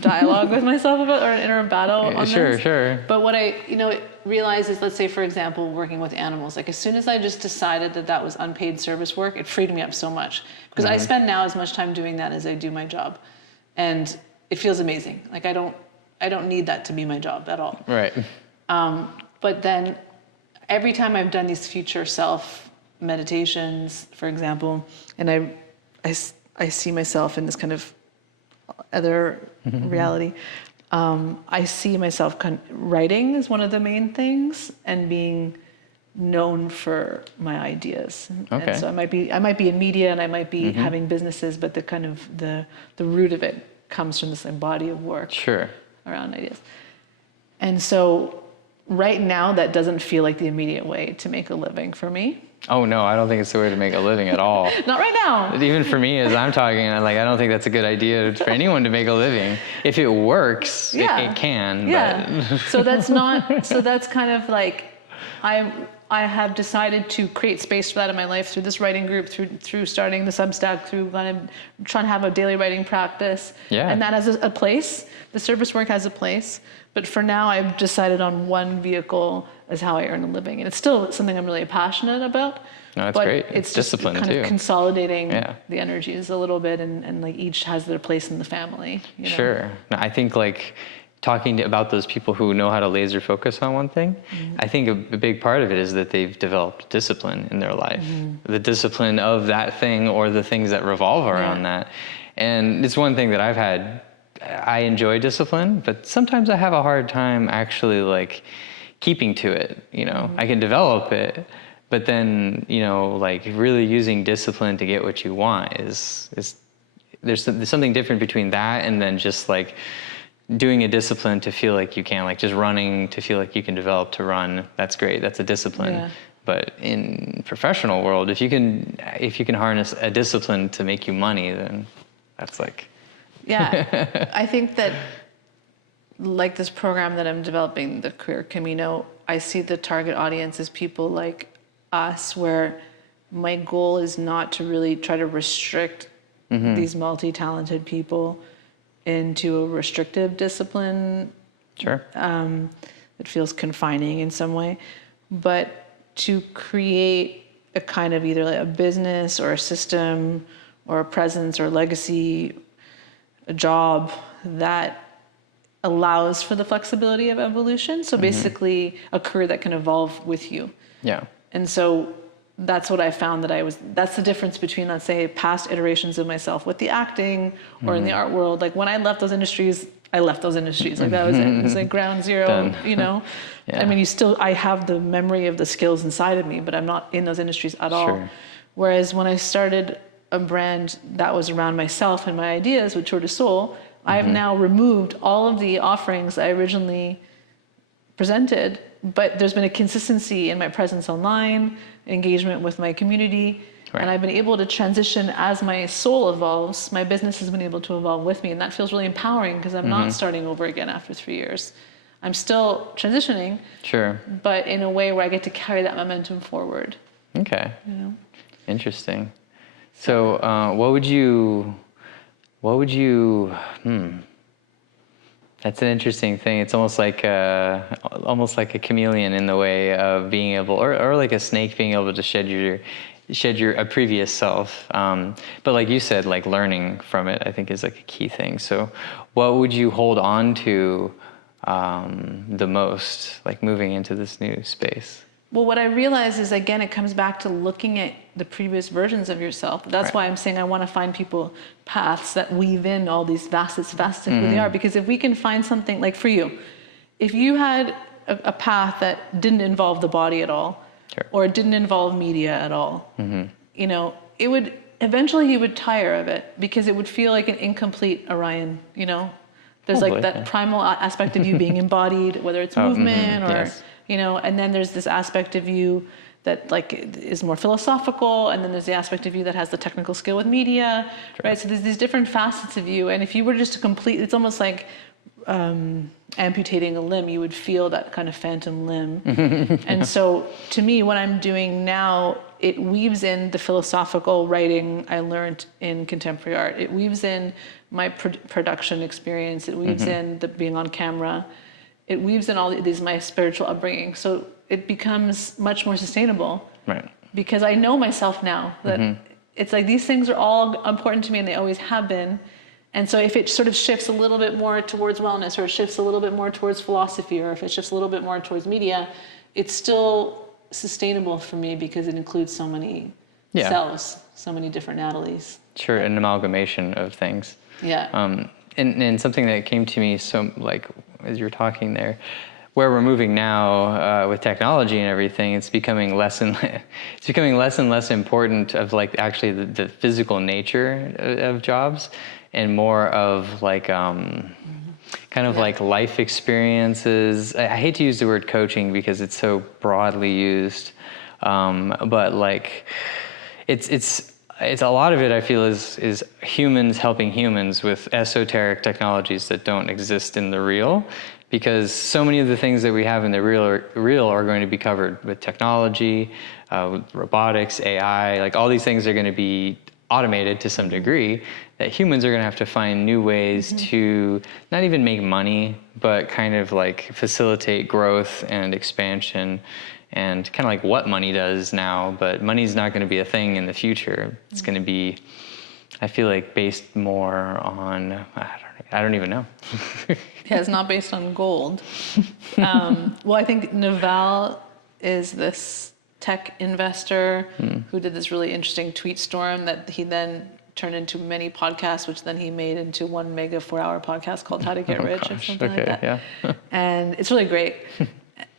dialogue with myself about, or an inner battle on this. Sure. But what I, realize is, let's say, for example, working with animals, like as soon as I just decided that was unpaid service work, it freed me up so much, because I spend now as much time doing that as I do my job. And it feels amazing. Like I don't need that to be my job at all. Right. But then every time I've done these future self meditations, for example, and I see myself in this kind of other reality, I see myself writing as one of the main things, and being known for my ideas. Okay. And so I might be in media, and I might be having businesses, but the kind of the root of it comes from this body of work around ideas. And so right now, that doesn't feel like the immediate way to make a living for me. Oh no, I don't think it's the way to make a living at all. Not right now. Even for me, as I'm talking, I don't think that's a good idea for anyone to make a living. If it works, it can. Yeah. But So that's kind of like, I have decided to create space for that in my life through this writing group, through starting the Substack, through kind of trying to have a daily writing practice. Yeah. And that has a place. The service work has a place. But for now, I've decided on one vehicle as how I earn a living. And it's still something I'm really passionate about. No, it's but great. It's discipline just kind too. of consolidating the energies a little bit, and like each has their place in the family. You know? Sure. No, I think like talking about those people who know how to laser focus on one thing, I think a big part of it is that they've developed discipline in their life. The discipline of that thing or the things that revolve around that. And it's one thing that I've had. I enjoy discipline, but sometimes I have a hard time actually like keeping to it. You know, I can develop it, but then, you know, like really using discipline to get what you want is there's something different between that and then just like doing a discipline to feel like you can, like just running to feel like you can develop to run. That's great. That's a discipline. Yeah. But in professional world, if you can harness a discipline to make you money, then that's like. Yeah. I think that like this program that I'm developing, the Career Camino, I see the target audience as people like us, where my goal is not to really try to restrict these multi-talented people into a restrictive discipline. Sure. That feels confining in some way, but to create a kind of either like a business or a system or a presence or legacy, a job that allows for the flexibility of evolution. So basically a career that can evolve with you. Yeah. And so that's what I found that's the difference between, let's say, past iterations of myself with the acting or in the art world. Like when I left those industries, Like that was it. It was like ground zero, Done. you know? Yeah. I mean, I have the memory of the skills inside of me, but I'm not in those industries at all. Sure. Whereas when I started a brand that was around myself and my ideas with Tour de Soul, I've now removed all of the offerings I originally presented, but there's been a consistency in my presence online, engagement with my community, and I've been able to transition as my soul evolves. My business has been able to evolve with me, and that feels really empowering because I'm not starting over again after 3 years. I'm still transitioning, Sure. but in a way where I get to carry that momentum forward. Okay. You know? Interesting. So, what would you? That's an interesting thing. It's almost like a chameleon in the way of being able, or like a snake being able to shed a previous self. But like you said, like learning from it, I think is like a key thing. So, what would you hold on to the most, like moving into this new space? Well, what I realize is, again, it comes back to looking at the previous versions of yourself. That's why I'm saying I want to find people paths that weave in all these facets of who they are. Because if we can find something, like for you, if you had a path that didn't involve the body at all, or it didn't involve media at all, you know, it would, eventually you would tire of it because it would feel like an incomplete Orion, you know? There's like that primal aspect of you being embodied, whether it's movement or... Yes. You know, and then there's this aspect of you that like is more philosophical, and then there's the aspect of you that has the technical skill with media, right? So there's these different facets of you, and if you were just to complete, it's almost like amputating a limb, you would feel that kind of phantom limb. And so to me, what I'm doing now, it weaves in the philosophical writing I learned in contemporary art. It weaves in my production experience. It weaves in the being on camera. It weaves in all these my spiritual upbringing, so it becomes much more sustainable. Right. Because I know myself now that it's like these things are all important to me, and they always have been. And so if it sort of shifts a little bit more towards wellness, or it shifts a little bit more towards philosophy, or if it shifts a little bit more towards media, it's still sustainable for me because it includes so many selves, so many different Natalies. Sure, an amalgamation of things. Yeah. And something that came to me, so like as you were talking there, where we're moving now with technology and everything, it's becoming less and less important of like actually the physical nature of jobs, and more of like kind of like life experiences. I hate to use the word coaching because it's so broadly used. But like, it's a lot of it, I feel, is humans helping humans with esoteric technologies that don't exist in the real, because so many of the things that we have in the real are going to be covered with technology, with robotics, AI, like all these things are going to be automated to some degree, that humans are going to have to find new ways to not even make money, but kind of like facilitate growth and expansion, and kind of like what money does now. But money's not going to be a thing in the future. It's going to be, I feel like, based more on, I don't even know. Yeah, it's not based on gold. Well, I think Naval is this tech investor who did this really interesting tweet storm that he then turned into many podcasts, which then he made into one mega 4-hour podcast called How to Get Rich or something like that. Yeah. And it's really great.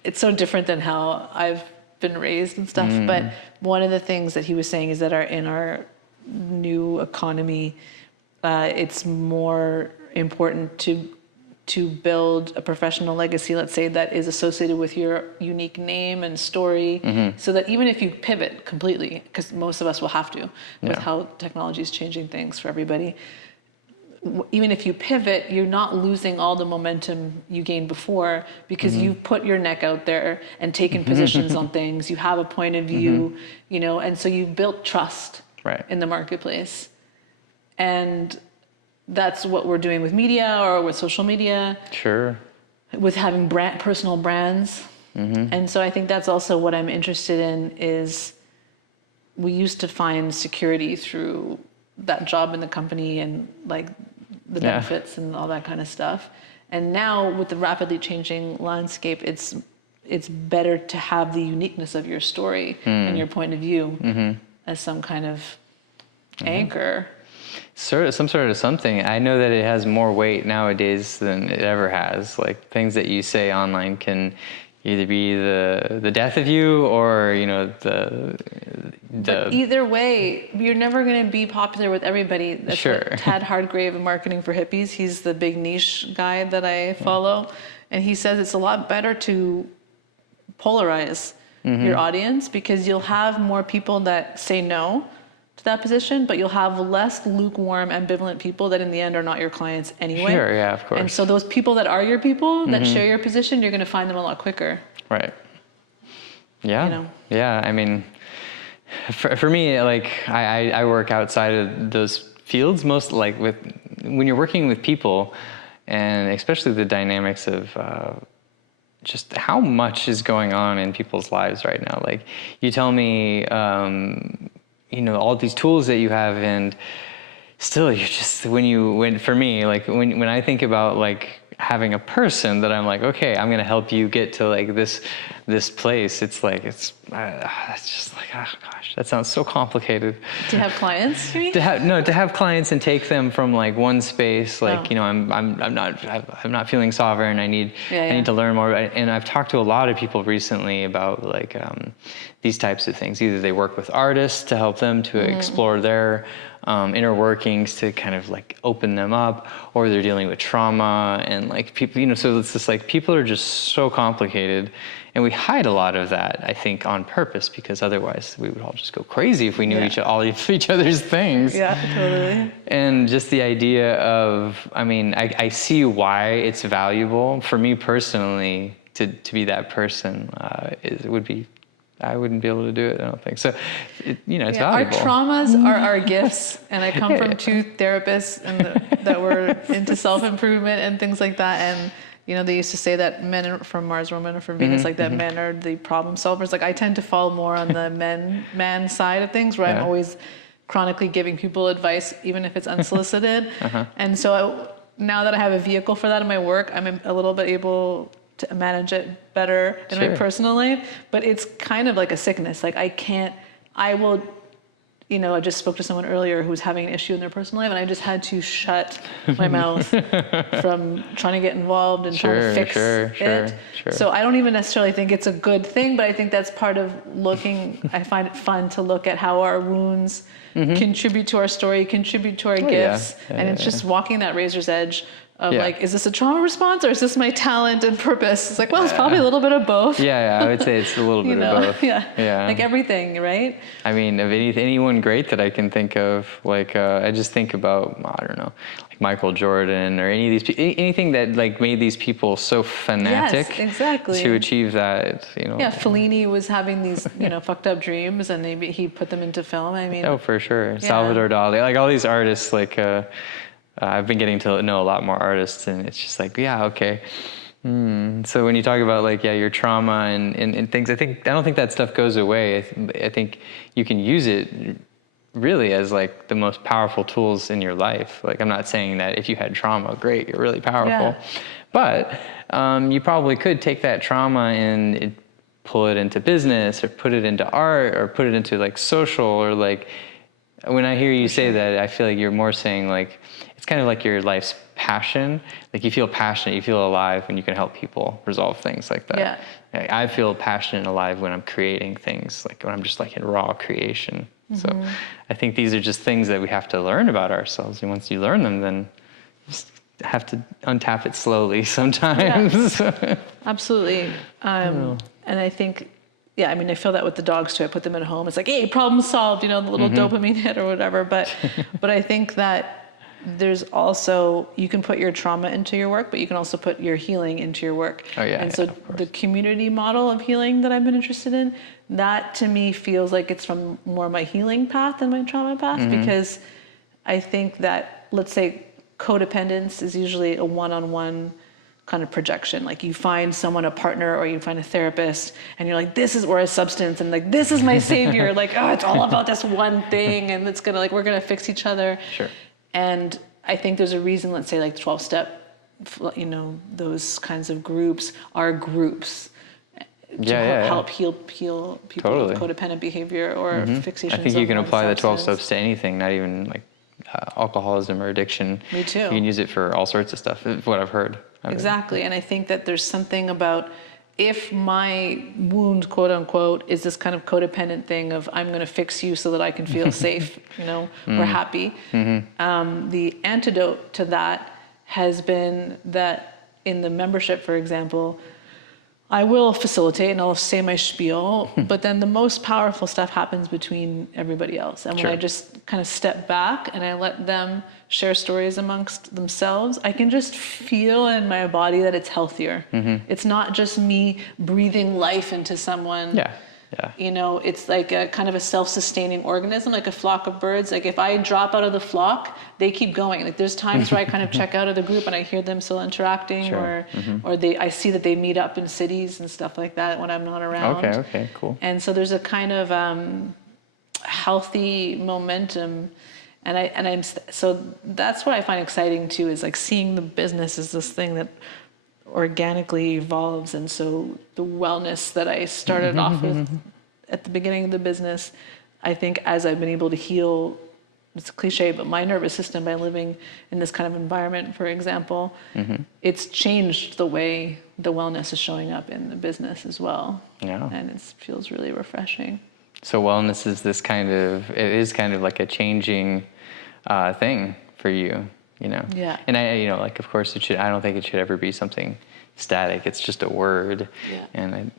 It's so different than how I've been raised and stuff. But one of the things that he was saying is that in our new economy, it's more important to build a professional legacy, let's say, that is associated with your unique name and story, so that even if you pivot completely, because most of us will have to, with how technology is changing things for everybody, even if you pivot, you're not losing all the momentum you gained before, because you've put your neck out there and taken positions on things. You have a point of view, and so you've built trust in the marketplace. And that's what we're doing with media or with social media. Sure. With having personal brands. And so I think that's also what I'm interested in, is we used to find security through that job in the company and like the benefits and all that kind of stuff. And now with the rapidly changing landscape, it's better to have the uniqueness of your story and your point of view as some kind of anchor. Some sort of something. I know that it has more weight nowadays than it ever has. Like, things that you say online can either be the death of you, or But either way, you're never going to be popular with everybody. That's what Tad Hardgrave in Marketing for Hippies, he's the big niche guy that I follow, and he says it's a lot better to polarize your audience, because you'll have more people that say no to that position, but you'll have less lukewarm, ambivalent people that in the end are not your clients anyway. Sure, yeah, of course. And so those people that are your people, that share your position, you're going to find them a lot quicker. Right. Yeah. Yeah. I mean, for me, like, I work outside of those fields, most like when you're working with people, and especially the dynamics of just how much is going on in people's lives right now. Like, you tell me, all these tools that you have, and still you're just, for me, like when I think about like having a person that I'm like, okay, I'm going to help you get to like this place. It's like, it's just like, oh gosh, that sounds so complicated. To have clients, you mean? To have clients and take them from like one space, like, I'm not feeling sovereign. I need to learn more. And I've talked to a lot of people recently about like, these types of things. Either they work with artists to help them to explore their inner workings, to kind of like open them up, or they're dealing with trauma, and like people, so it's just like, people are just so complicated, and we hide a lot of that, I think, on purpose, because otherwise we would all just go crazy if we knew all of each other's things. Yeah, totally. And just the idea of, I see why it's valuable for me personally to be that person. I wouldn't be able to do it, I don't think. So, it's valuable. Our traumas are our gifts. And I come from two therapists that were into self-improvement and things like that. And, they used to say that men are from Mars, women are from Venus, like that men are the problem solvers. Like, I tend to fall more on the man side of things, where I'm always chronically giving people advice, even if it's unsolicited. And so now that I have a vehicle for that in my work, I'm a little bit able to manage it better in my personal life, but it's kind of like a sickness. Like, I just spoke to someone earlier who was having an issue in their personal life, and I just had to shut my mouth from trying to get involved and trying to fix it. So I don't even necessarily think it's a good thing, but I think that's part of I find it fun to look at how our wounds contribute to our story, contribute to our gifts, and it's just walking that razor's edge of Yeah. like, is this a trauma response or is this my talent and purpose? It's like, well, it's probably a little bit of both. Yeah, I would say it's a little bit of both. Yeah. Like everything, right? I mean, of anyone great that I can think of, like I just think about, I don't know, like Michael Jordan or any of these people, anything that like made these people so fanatic Yes, exactly. to achieve that, Yeah, Fellini was having these, fucked up dreams, and he put them into film. I mean, Oh, for sure. Salvador Dali, like all these artists, like I've been getting to know a lot more artists, and it's just like, yeah, okay. So when you talk about like, your trauma and things, I don't think that stuff goes away. I think you can use it really as like the most powerful tools in your life. Like, I'm not saying that if you had trauma, great, you're really powerful, but you probably could take that trauma and pull it into business or put it into art or put it into like social, or like, when I hear you say that, I feel like you're more saying like, it's kind of like your life's passion. Like, you feel passionate, you feel alive when you can help people resolve things like that. Yeah. Like, I feel passionate and alive when I'm creating things, like when I'm just like in raw creation. So I think these are just things that we have to learn about ourselves. And once you learn them, then you just have to untap it slowly sometimes. Yeah. Absolutely. And I think, I feel that with the dogs too. I put them at home. It's like, hey, problem solved, the little dopamine hit or whatever. But I think that there's also, you can put your trauma into your work, but you can also put your healing into your work. Oh, yeah. And so the community model of healing that I've been interested in, that to me feels like it's from more my healing path than my trauma path, because I think that, let's say, codependence is usually a one-on-one kind of projection. Like, you find someone, a partner, or you find a therapist, and you're like, this is, or a substance, and like, this is my savior. Like, oh, it's all about this one thing, and it's gonna, like, we're gonna fix each other. Sure. And I think there's a reason, let's say like 12-step, those kinds of groups are groups to help heal people with codependent behavior or fixations. I think you can apply the 12 substance. steps to anything, not even like alcoholism or addiction. Me too. You can use it for all sorts of stuff, is what I've heard. Exactly. And I think that there's something about, if my wound, quote unquote, is this kind of codependent thing of, I'm going to fix you so that I can feel safe, or happy. The antidote to that has been that in the membership, for example, I will facilitate and I'll say my spiel, but then the most powerful stuff happens between everybody else. And when I just kind of step back and I let them share stories amongst themselves, I can just feel in my body that it's healthier. It's not just me breathing life into someone. Yeah. It's like a kind of a self-sustaining organism, like a flock of birds. Like, if I drop out of the flock, they keep going. Like, there's times where I kind of check out of the group and I hear them still interacting, or I see that they meet up in cities and stuff like that when I'm not around. Okay, cool. And so there's a kind of healthy momentum. So that's what I find exciting too, is like seeing the business as this thing that organically evolves. And so the wellness that I started off with at the beginning of the business, I think as I've been able to heal, it's a cliche, but my nervous system by living in this kind of environment, for example, it's changed the way the wellness is showing up in the business as well. Yeah. And it feels really refreshing. So wellness is it is kind of like a changing thing for you. Yeah. And of course I don't think it should ever be something static. It's just a word. Yeah. And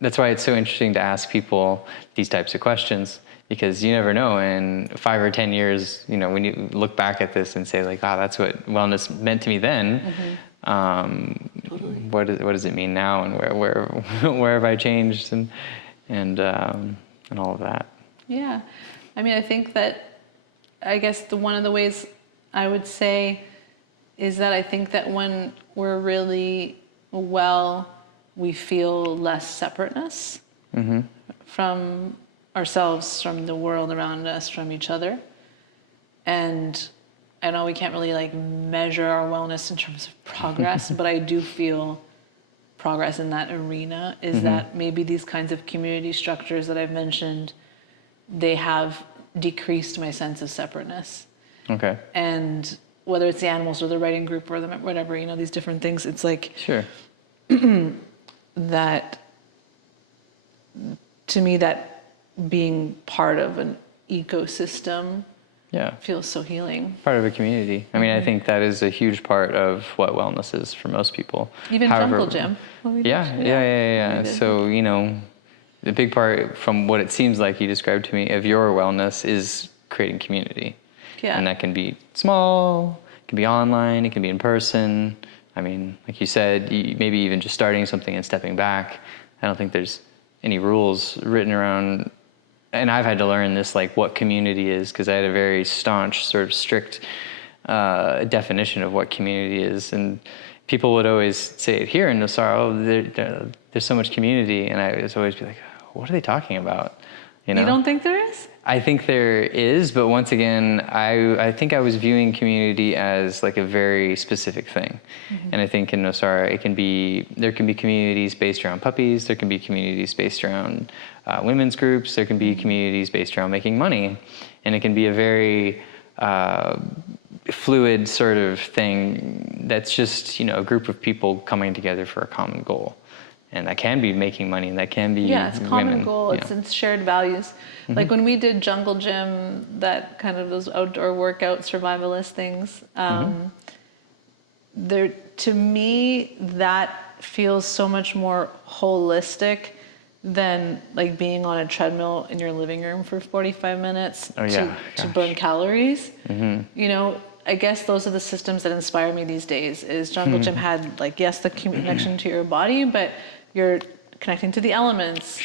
that's why it's so interesting to ask people these types of questions, because you never know in 5 or 10 years, when you look back at this and say like, oh, that's what wellness meant to me then. What does it mean now, and where have I changed, and all of that. Yeah. I think that, I guess one of the ways I would say is that I think that when we're really well, we feel less separateness from ourselves, from the world around us, from each other. And I know we can't really like measure our wellness in terms of progress, but I do feel progress in that arena is that maybe these kinds of community structures that I've mentioned, they have decreased my sense of separateness. Okay. And whether it's the animals or the writing group or whatever, these different things, it's like, sure. that, to me, that being part of an ecosystem Yeah. feels so healing. Part of a community. I mean, I think that is a huge part of what wellness is for most people. Even jungle gym. Yeah. So, you know, the big part from what it seems like you described to me of your wellness is creating community. Yeah. And that can be small, it can be online, it can be in person. I mean, like you said, maybe even just starting something and stepping back. I don't think there's any rules written around. And I've had to learn this, like what community is, because I had a very staunch, sort of strict definition of what community is. And people would always say it here in Nosara, oh, there's so much community. And I would always be like, what are they talking about? You know? You don't think there is? I think there is, but once again, I think I was viewing community as like a very specific thing. Mm-hmm. And I think in Nosara, there can be communities based around puppies, there can be communities based around women's groups, there can be communities based around making money. And it can be a very fluid sort of thing that's just, you know, a group of people coming together for a common goal. And that can be making money, and that can be it's common women, goal. It's shared values. Mm-hmm. Like when we did jungle gym, that kind of those outdoor workout survivalist things. There, to me, that feels so much more holistic than like being on a treadmill in your living room for 45 minutes to burn calories. Mm-hmm. You know, I guess those are the systems that inspire me these days. Is jungle gym had like, yes, the connection to your body, but you're connecting to the elements,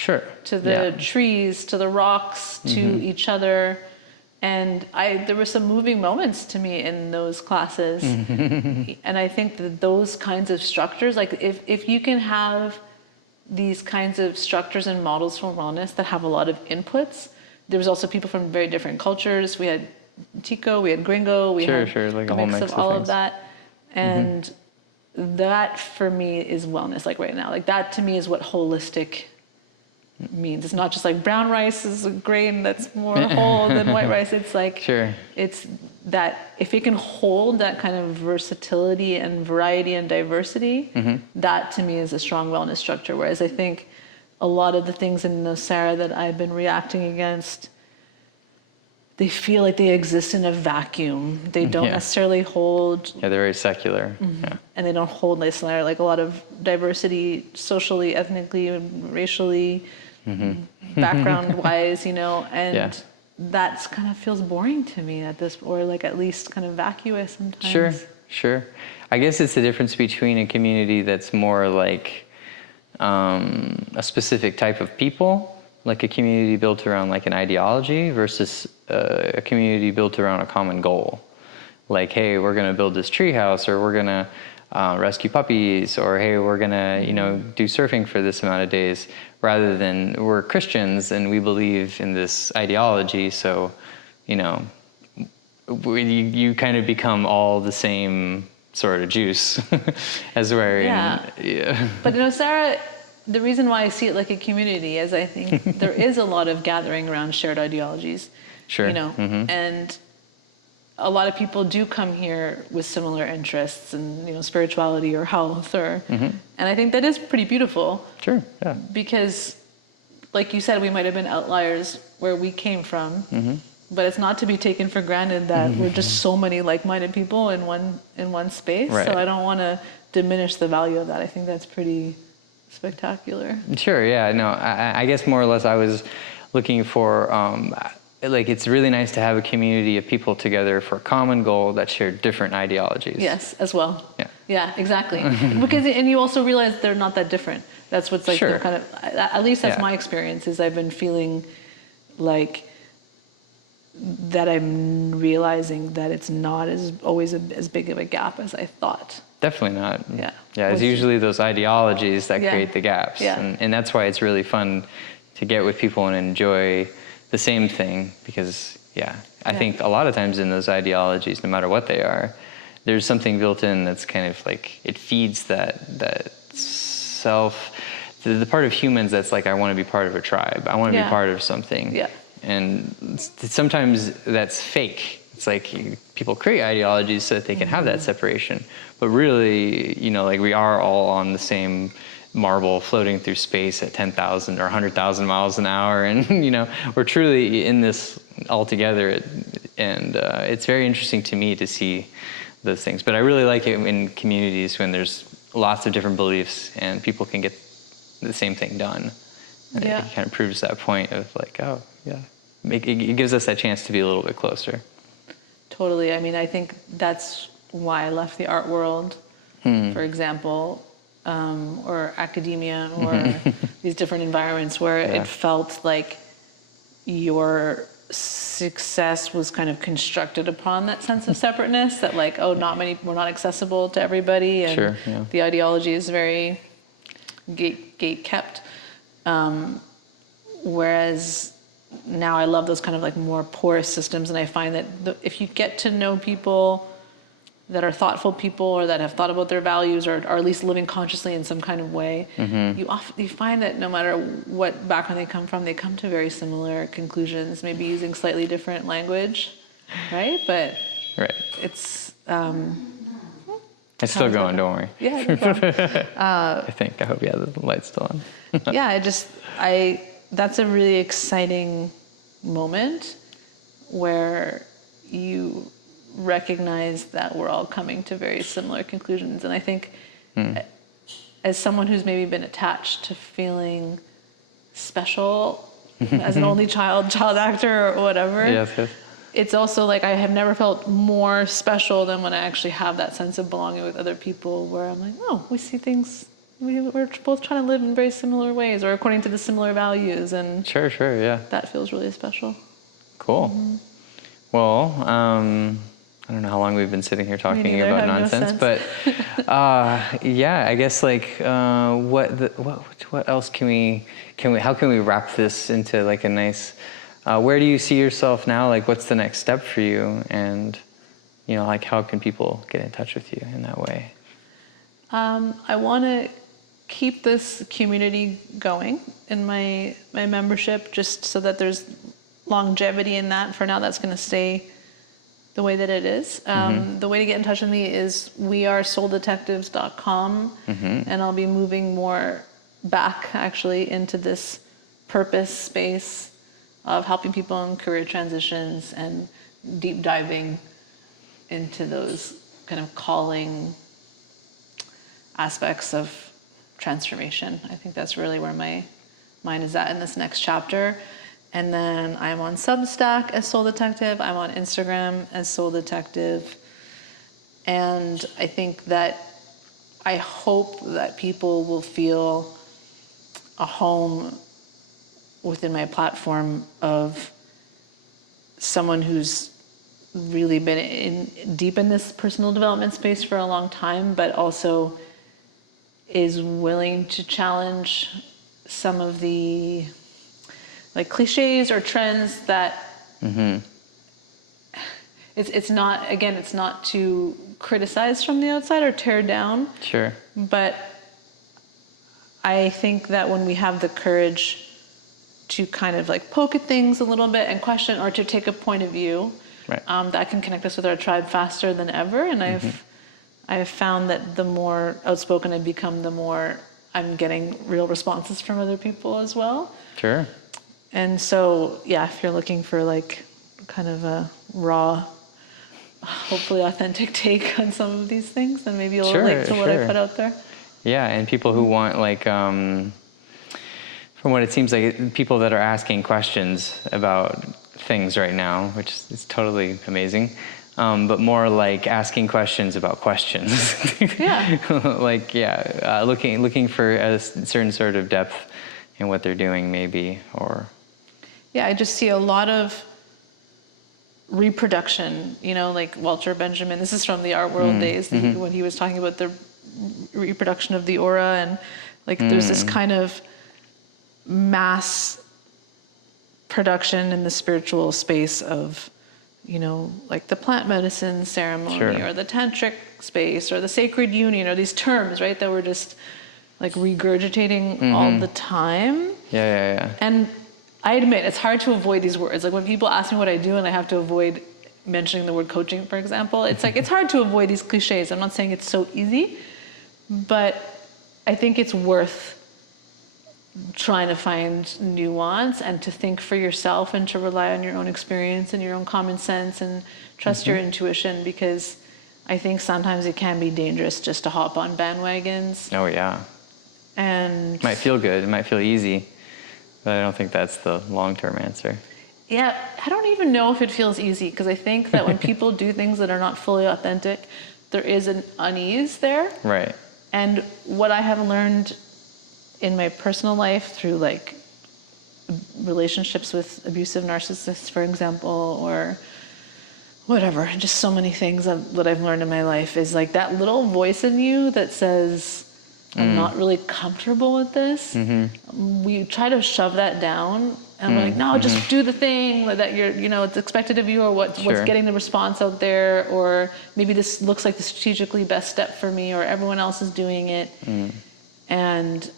to the trees, to the rocks, to each other. And there were some moving moments to me in those classes. And I think that those kinds of structures, like if you can have these kinds of structures and models for wellness that have a lot of inputs, there was also people from very different cultures. We had Tico, we had Gringo, we had like a mix of all of that. And that for me is wellness, like right now. Like that to me is what holistic means. It's not just like brown rice is a grain that's more whole than white rice. It's like, it's that if it can hold that kind of versatility and variety and diversity, that to me is a strong wellness structure. Whereas I think a lot of the things in Nosara that I've been reacting against, they feel like they exist in a vacuum. They don't necessarily hold. Yeah, they're very secular. And they don't hold necessarily like a lot of diversity socially, ethnically, racially, background-wise, you know. And that kind of feels boring to me at this, or like at least kind of vacuous sometimes. Sure. I guess it's the difference between a community that's more like a specific type of people, like a community built around like an ideology, versus a community built around a common goal. Like, hey, we're going to build this treehouse, or we're going to rescue puppies, or hey, we're going to, you know, do surfing for this amount of days, rather than we're Christians and we believe in this ideology. So, you know, you kind of become all the same sort of juice as we're in. But you know, Sarah, the reason why I see it like a community is I think there is a lot of gathering around shared ideologies. You know, and a lot of people do come here with similar interests in, you know, spirituality or health, or, and I think that is pretty beautiful. Because, like you said, we might have been outliers where we came from, but it's not to be taken for granted that we're just so many like-minded people in one space. So I don't want to diminish the value of that. I think that's pretty spectacular. I guess more or less I was looking for like, it's really nice to have a community of people together for a common goal that share different ideologies. Yes, as well. Yeah, exactly. Because, and you also realize they're not that different. That's what's like they're kind of, at least that's my experience, is I've been feeling like that I'm realizing that it's not always as big of a gap as I thought. Definitely not. It's usually those ideologies that create the gaps. And that's why it's really fun to get with people and enjoy the same thing, because I think a lot of times in those ideologies, no matter what they are, there's something built in that's kind of like, it feeds that self, the part of humans that's like, I want to be part of a tribe, I want to be part of something. And sometimes that's fake. It's like people create ideologies so that they can have that separation, but really, you know, like we are all on the same marble floating through space at 10,000 or 100,000 miles an hour, and you know, we're truly in this altogether. And it's very interesting to me to see those things. But I really like it in communities when there's lots of different beliefs and people can get the same thing done. And it kind of proves that point of like, oh, yeah. It gives us that chance to be a little bit closer. Totally. I mean, I think that's why I left the art world, for example, or academia, or these different environments where it felt like your success was kind of constructed upon that sense of separateness, that like, oh, we're not accessible to everybody, and the ideology is very gate kept. Whereas now I love those kind of like more porous systems, and I find that if you get to know people that are thoughtful people, or that have thought about their values, or are at least living consciously in some kind of way, you find that no matter what background they come to very similar conclusions, maybe using slightly different language, right? But it's still going, don't worry. Yeah, no problem. I hope the light's still on. That's a really exciting moment where you recognize that we're all coming to very similar conclusions. And I think as someone who's maybe been attached to feeling special as an only child actor or whatever, it's also like I have never felt more special than when I actually have that sense of belonging with other people, where I'm like, oh, we see things, we're both trying to live in very similar ways, or according to the similar values, and that feels really special. Cool. Well, I don't know how long we've been sitting here talking about nonsense, but I guess like what else can we how can we wrap this into like a nice where do you see yourself now? Like, what's the next step for you? And like, how can people get in touch with you in that way? I want to keep this community going in my membership, just so that there's longevity in that. For now, that's going to stay the way that it is. The way to get in touch with me is wearesouldetectives.com, and I'll be moving more back actually into this purpose space of helping people in career transitions and deep diving into those kind of calling aspects of transformation. I think that's really where my mind is at in this next chapter. And then I'm on Substack as Soul Detective. I'm on Instagram as Soul Detective. And I think that I hope that people will feel a home within my platform of someone who's really been deep in this personal development space for a long time, but also is willing to challenge some of the like cliches or trends that it's not to criticize from the outside or tear down. Sure. But I think that when we have the courage to kind of like poke at things a little bit and question, or to take a point of view, that can connect us with our tribe faster than ever. And I've found that the more outspoken I become, the more I'm getting real responses from other people as well. Sure. And so, if you're looking for like kind of a raw, hopefully authentic take on some of these things, then maybe you'll relate to what I put out there. Yeah, and people who want like, from what it seems like, people that are asking questions about things right now, which is totally amazing. But more like asking questions about questions. Looking for a certain sort of depth in what they're doing, maybe, or. Yeah, I just see a lot of reproduction, like Walter Benjamin. This is from the art world days, when he was talking about the reproduction of the aura, and like there's this kind of mass production in the spiritual space of, like the plant medicine ceremony, or the tantric space, or the sacred union, or these terms, right, that we're just like regurgitating all the time. Yeah. And I admit it's hard to avoid these words. Like when people ask me what I do and I have to avoid mentioning the word coaching, for example, it's like it's hard to avoid these cliches. I'm not saying it's so easy, but I think it's worth trying to find nuance and to think for yourself and to rely on your own experience and your own common sense and trust your intuition, because I think sometimes it can be dangerous just to hop on bandwagons. Oh, yeah. And It might feel good. It might feel easy. But I don't think that's the long-term answer. yeah, I don't even know if it feels easy, because I think that when people do things that are not fully authentic, there is an unease there. Right. And what I have learned in my personal life through like relationships with abusive narcissists, for example, or whatever, just so many things that I've learned in my life, is like that little voice in you that says, I'm not really comfortable with this. We try to shove that down, and we're like, no, just do the thing that you're, it's expected of you, or what's getting the response out there, or maybe this looks like the strategically best step for me, or everyone else is doing it. And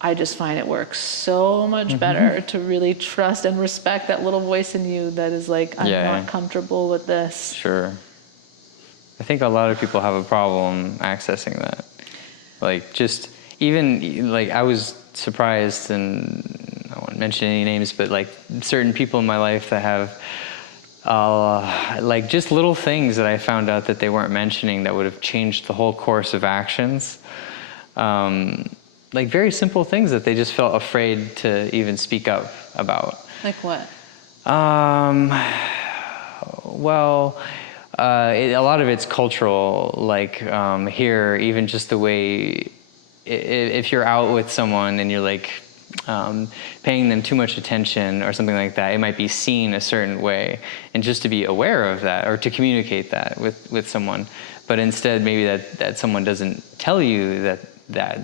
I just find it works so much better to really trust and respect that little voice in you that is like, I'm not comfortable with this. Sure. I think a lot of people have a problem accessing that. Like, just even, like, I was surprised, and I won't mention any names, but like certain people in my life that have like just little things that I found out that they weren't mentioning that would have changed the whole course of actions. Like very simple things that they just felt afraid to even speak up about. Like what? Well, a lot of it's cultural. Like here, even just the way, if you're out with someone and you're like paying them too much attention or something like that, it might be seen a certain way. And just to be aware of that, or to communicate that with someone, but instead maybe that someone doesn't tell you that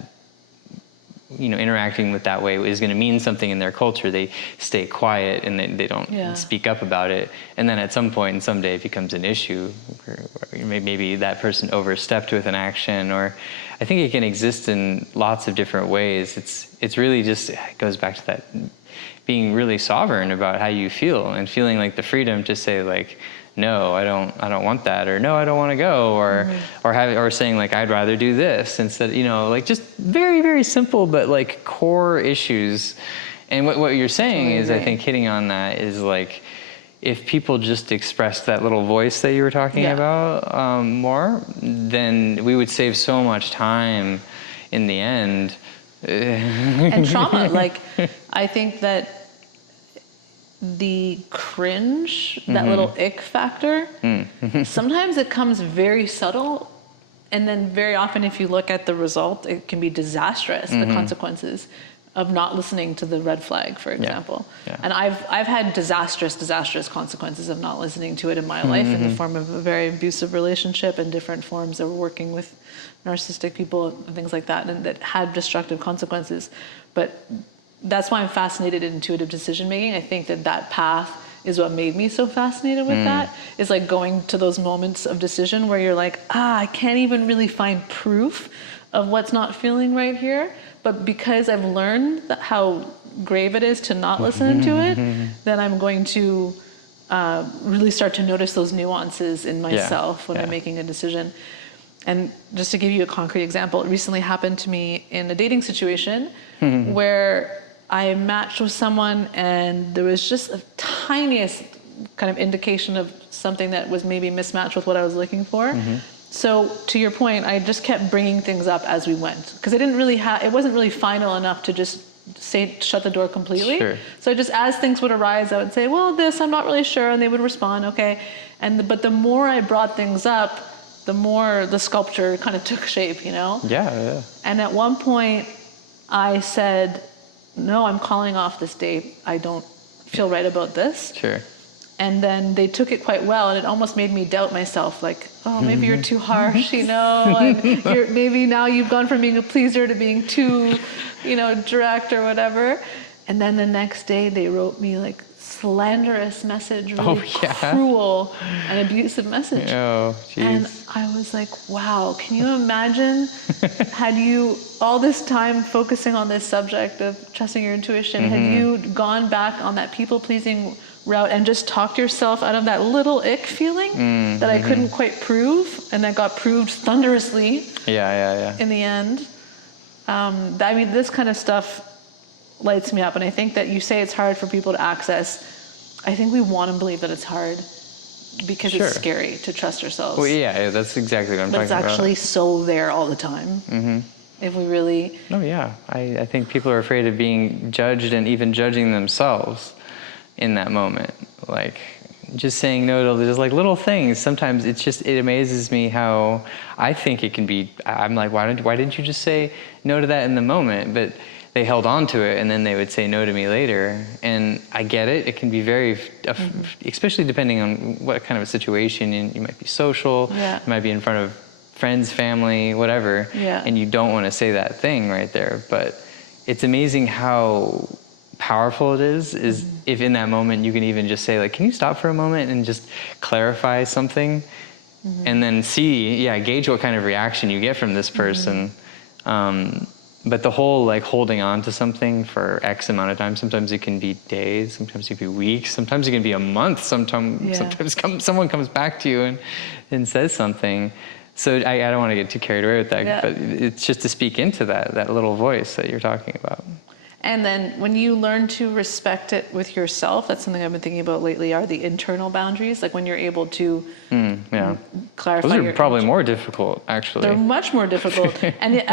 interacting with that way is going to mean something in their culture. They stay quiet and they don't speak up about it. And then at some point and someday it becomes an issue. Or maybe that person overstepped with an action, or I think it can exist in lots of different ways. It's really just, it goes back to that being really sovereign about how you feel, and feeling like the freedom to say like, no, I don't want that, or no, I don't want to go, or saying like, I'd rather do this instead, like just very, very simple, but like core issues. And what you're saying is, I think hitting on that is like, if people just expressed that little voice that you were talking about more, then we would save so much time in the end. And trauma, like I think that the cringe, that little ick factor, sometimes it comes very subtle, and then very often if you look at the result, it can be disastrous, the consequences of not listening to the red flag, for example. And I've had disastrous consequences of not listening to it in my life, in the form of a very abusive relationship and different forms of working with narcissistic people and things like that, and that had destructive consequences. But that's why I'm fascinated in intuitive decision making. I think that path is what made me so fascinated with that. Is like going to those moments of decision where you're like, I can't even really find proof of what's not feeling right here. But because I've learned how grave it is to not listen to it, then I'm going to really start to notice those nuances in myself when I'm making a decision. And just to give you a concrete example, it recently happened to me in a dating situation where I matched with someone, and there was just a tiniest kind of indication of something that was maybe mismatched with what I was looking for. So to your point, I just kept bringing things up as we went, because it wasn't really final enough to just shut the door completely. So just as things would arise, I would say, well, this, I'm not really sure. And they would respond, okay. But the more I brought things up, the more the sculpture kind of took shape, And at one point I said, no, I'm calling off this date. I don't feel right about this. And then they took it quite well, and it almost made me doubt myself, like, oh, maybe you're too harsh, and maybe now you've gone from being a pleaser to being too, direct or whatever. And then the next day they wrote me like slanderous message, really cruel and abusive message. And I was like, wow, can you imagine had you all this time focusing on this subject of trusting your intuition, had you gone back on that people-pleasing route and just talked yourself out of that little ick feeling that I couldn't quite prove, and that got proved thunderously in the end, I mean, this kind of stuff lights me up. And I think that you say it's hard for people to access. I think we want to believe that it's hard because Sure. it's scary to trust ourselves. Well, yeah, that's exactly what I'm but talking it's about. actually so there all the time. Mm-hmm. If we really... Oh, yeah. I think people are afraid of being judged and even judging themselves in that moment. Like, just saying no to just like little things. Sometimes it amazes me how I think it can be. I'm like, why didn't you just say no to that in the moment? But they held on to it, and then they would say no to me later. And I get it. It can be very, especially depending on what kind of a situation. You might be social. Yeah. You might be in front of friends, family, whatever. Yeah. And you don't want to say that thing right there. But it's amazing how powerful it is if in that moment you can even just say, like, can you stop for a moment and just clarify something, and then gauge what kind of reaction you get from this person. But the whole like holding on to something for X amount of time, sometimes it can be days, sometimes it can be weeks, sometimes it can be a month, sometimes someone comes back to you and says something. So I don't want to get too carried away with that, but it's just to speak into that little voice that you're talking about. And then when you learn to respect it with yourself, that's something I've been thinking about lately, are the internal boundaries. Like when you're able to clarify. Those are probably more difficult, actually. They're much more difficult. And the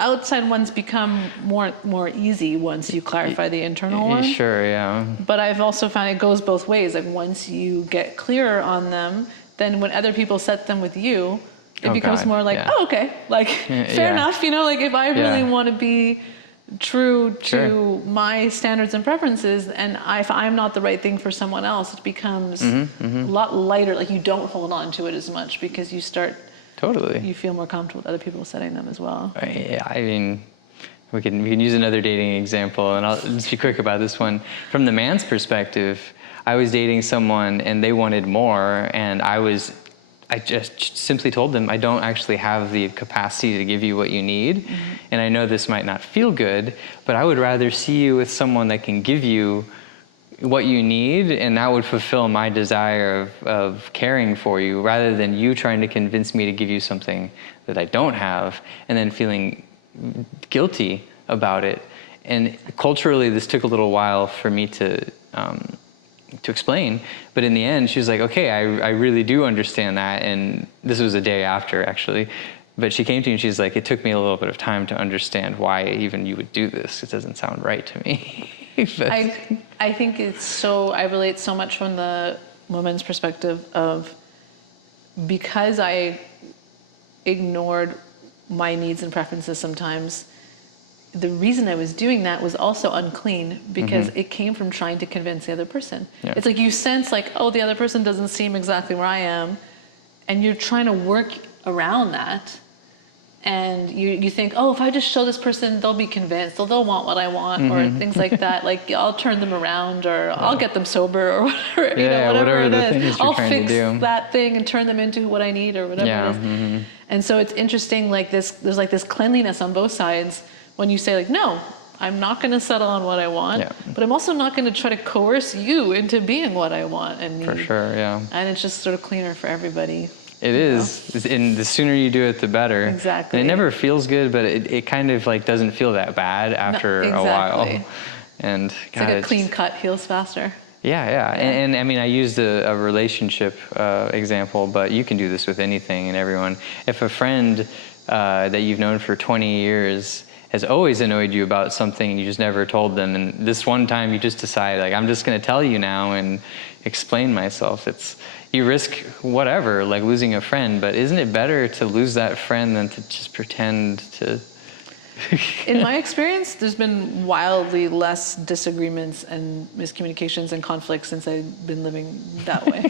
outside ones become more easy once you clarify the internal one. Sure, yeah. But I've also found it goes both ways. Like once you get clearer on them, then when other people set them with you, it becomes more like, oh, okay, like fair enough. You know, like if I really want to be true to my standards and preferences, and if I'm not the right thing for someone else, it becomes a lot lighter. Like you don't hold on to it as much because you start you feel more comfortable with other people setting them as well. I mean, we can use another dating example, and I'll just be quick about this one. From the man's perspective, I was dating someone and they wanted more, and I just simply told them, I don't actually have the capacity to give you what you need. And I know this might not feel good, but I would rather see you with someone that can give you what you need, and that would fulfill my desire of caring for you, rather than you trying to convince me to give you something that I don't have and then feeling guilty about it. And culturally, this took a little while for me to explain, but in the end she was like, okay, I really do understand that. And this was a day after, actually, but she came to me and she's like, it took me a little bit of time to understand why even you would do this. It doesn't sound right to me. I think I relate so much from the woman's perspective of, because I ignored my needs and preferences sometimes, the reason I was doing that was also unclean, because it came from trying to convince the other person. Yeah. It's like you sense like, oh, the other person doesn't seem exactly where I am, and you're trying to work around that. And you think, oh, if I just show this person, they'll be convinced, they'll want what I want, or things like that. Like I'll turn them around, or I'll get them sober, or whatever, whatever it is. I'll fix that thing and turn them into what I need, or whatever it is. And so it's interesting, like there's like this cleanliness on both sides. When you say like, no, I'm not going to settle on what I want, but I'm also not going to try to coerce you into being what I want and need. For sure, yeah. And it's just sort of cleaner for everybody. It is. And the sooner you do it, the better. Exactly. And it never feels good, but it kind of like doesn't feel that bad after a while. And it's like a clean cut heals faster. Yeah. And I mean, I used a relationship example, but you can do this with anything and everyone. If a friend that you've known for 20 years has always annoyed you about something and you just never told them, and this one time you just decide, like, I'm just going to tell you now and explain myself, you risk whatever, like losing a friend, but isn't it better to lose that friend than to just pretend to... In my experience, there's been wildly less disagreements and miscommunications and conflicts since I've been living that way.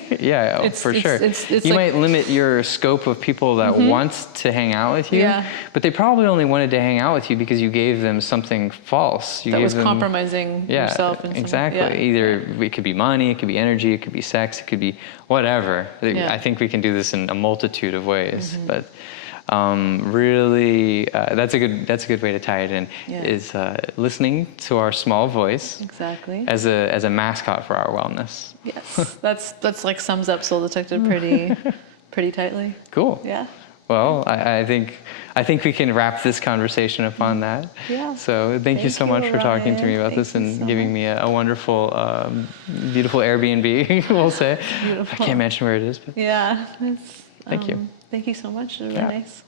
For sure. You might limit your scope of people that want to hang out with you, but they probably only wanted to hang out with you because you gave them something false. That was compromising yourself. Exactly. Either it could be money, it could be energy, it could be sex, it could be whatever. I think we can do this in a multitude of ways, but... really, that's a good way to tie it in. Is listening to our small voice. Exactly. As a mascot for our wellness. Yes, that's like sums up Soul Detective pretty tightly. Cool. Yeah. Well, I think we can wrap this conversation upon that. Yeah. So thank you so much for talking to me about this and giving me a wonderful, beautiful Airbnb, we'll say. Beautiful. I can't mention where it is, but Yeah. It's, thank you. Thank you so much. It was really nice.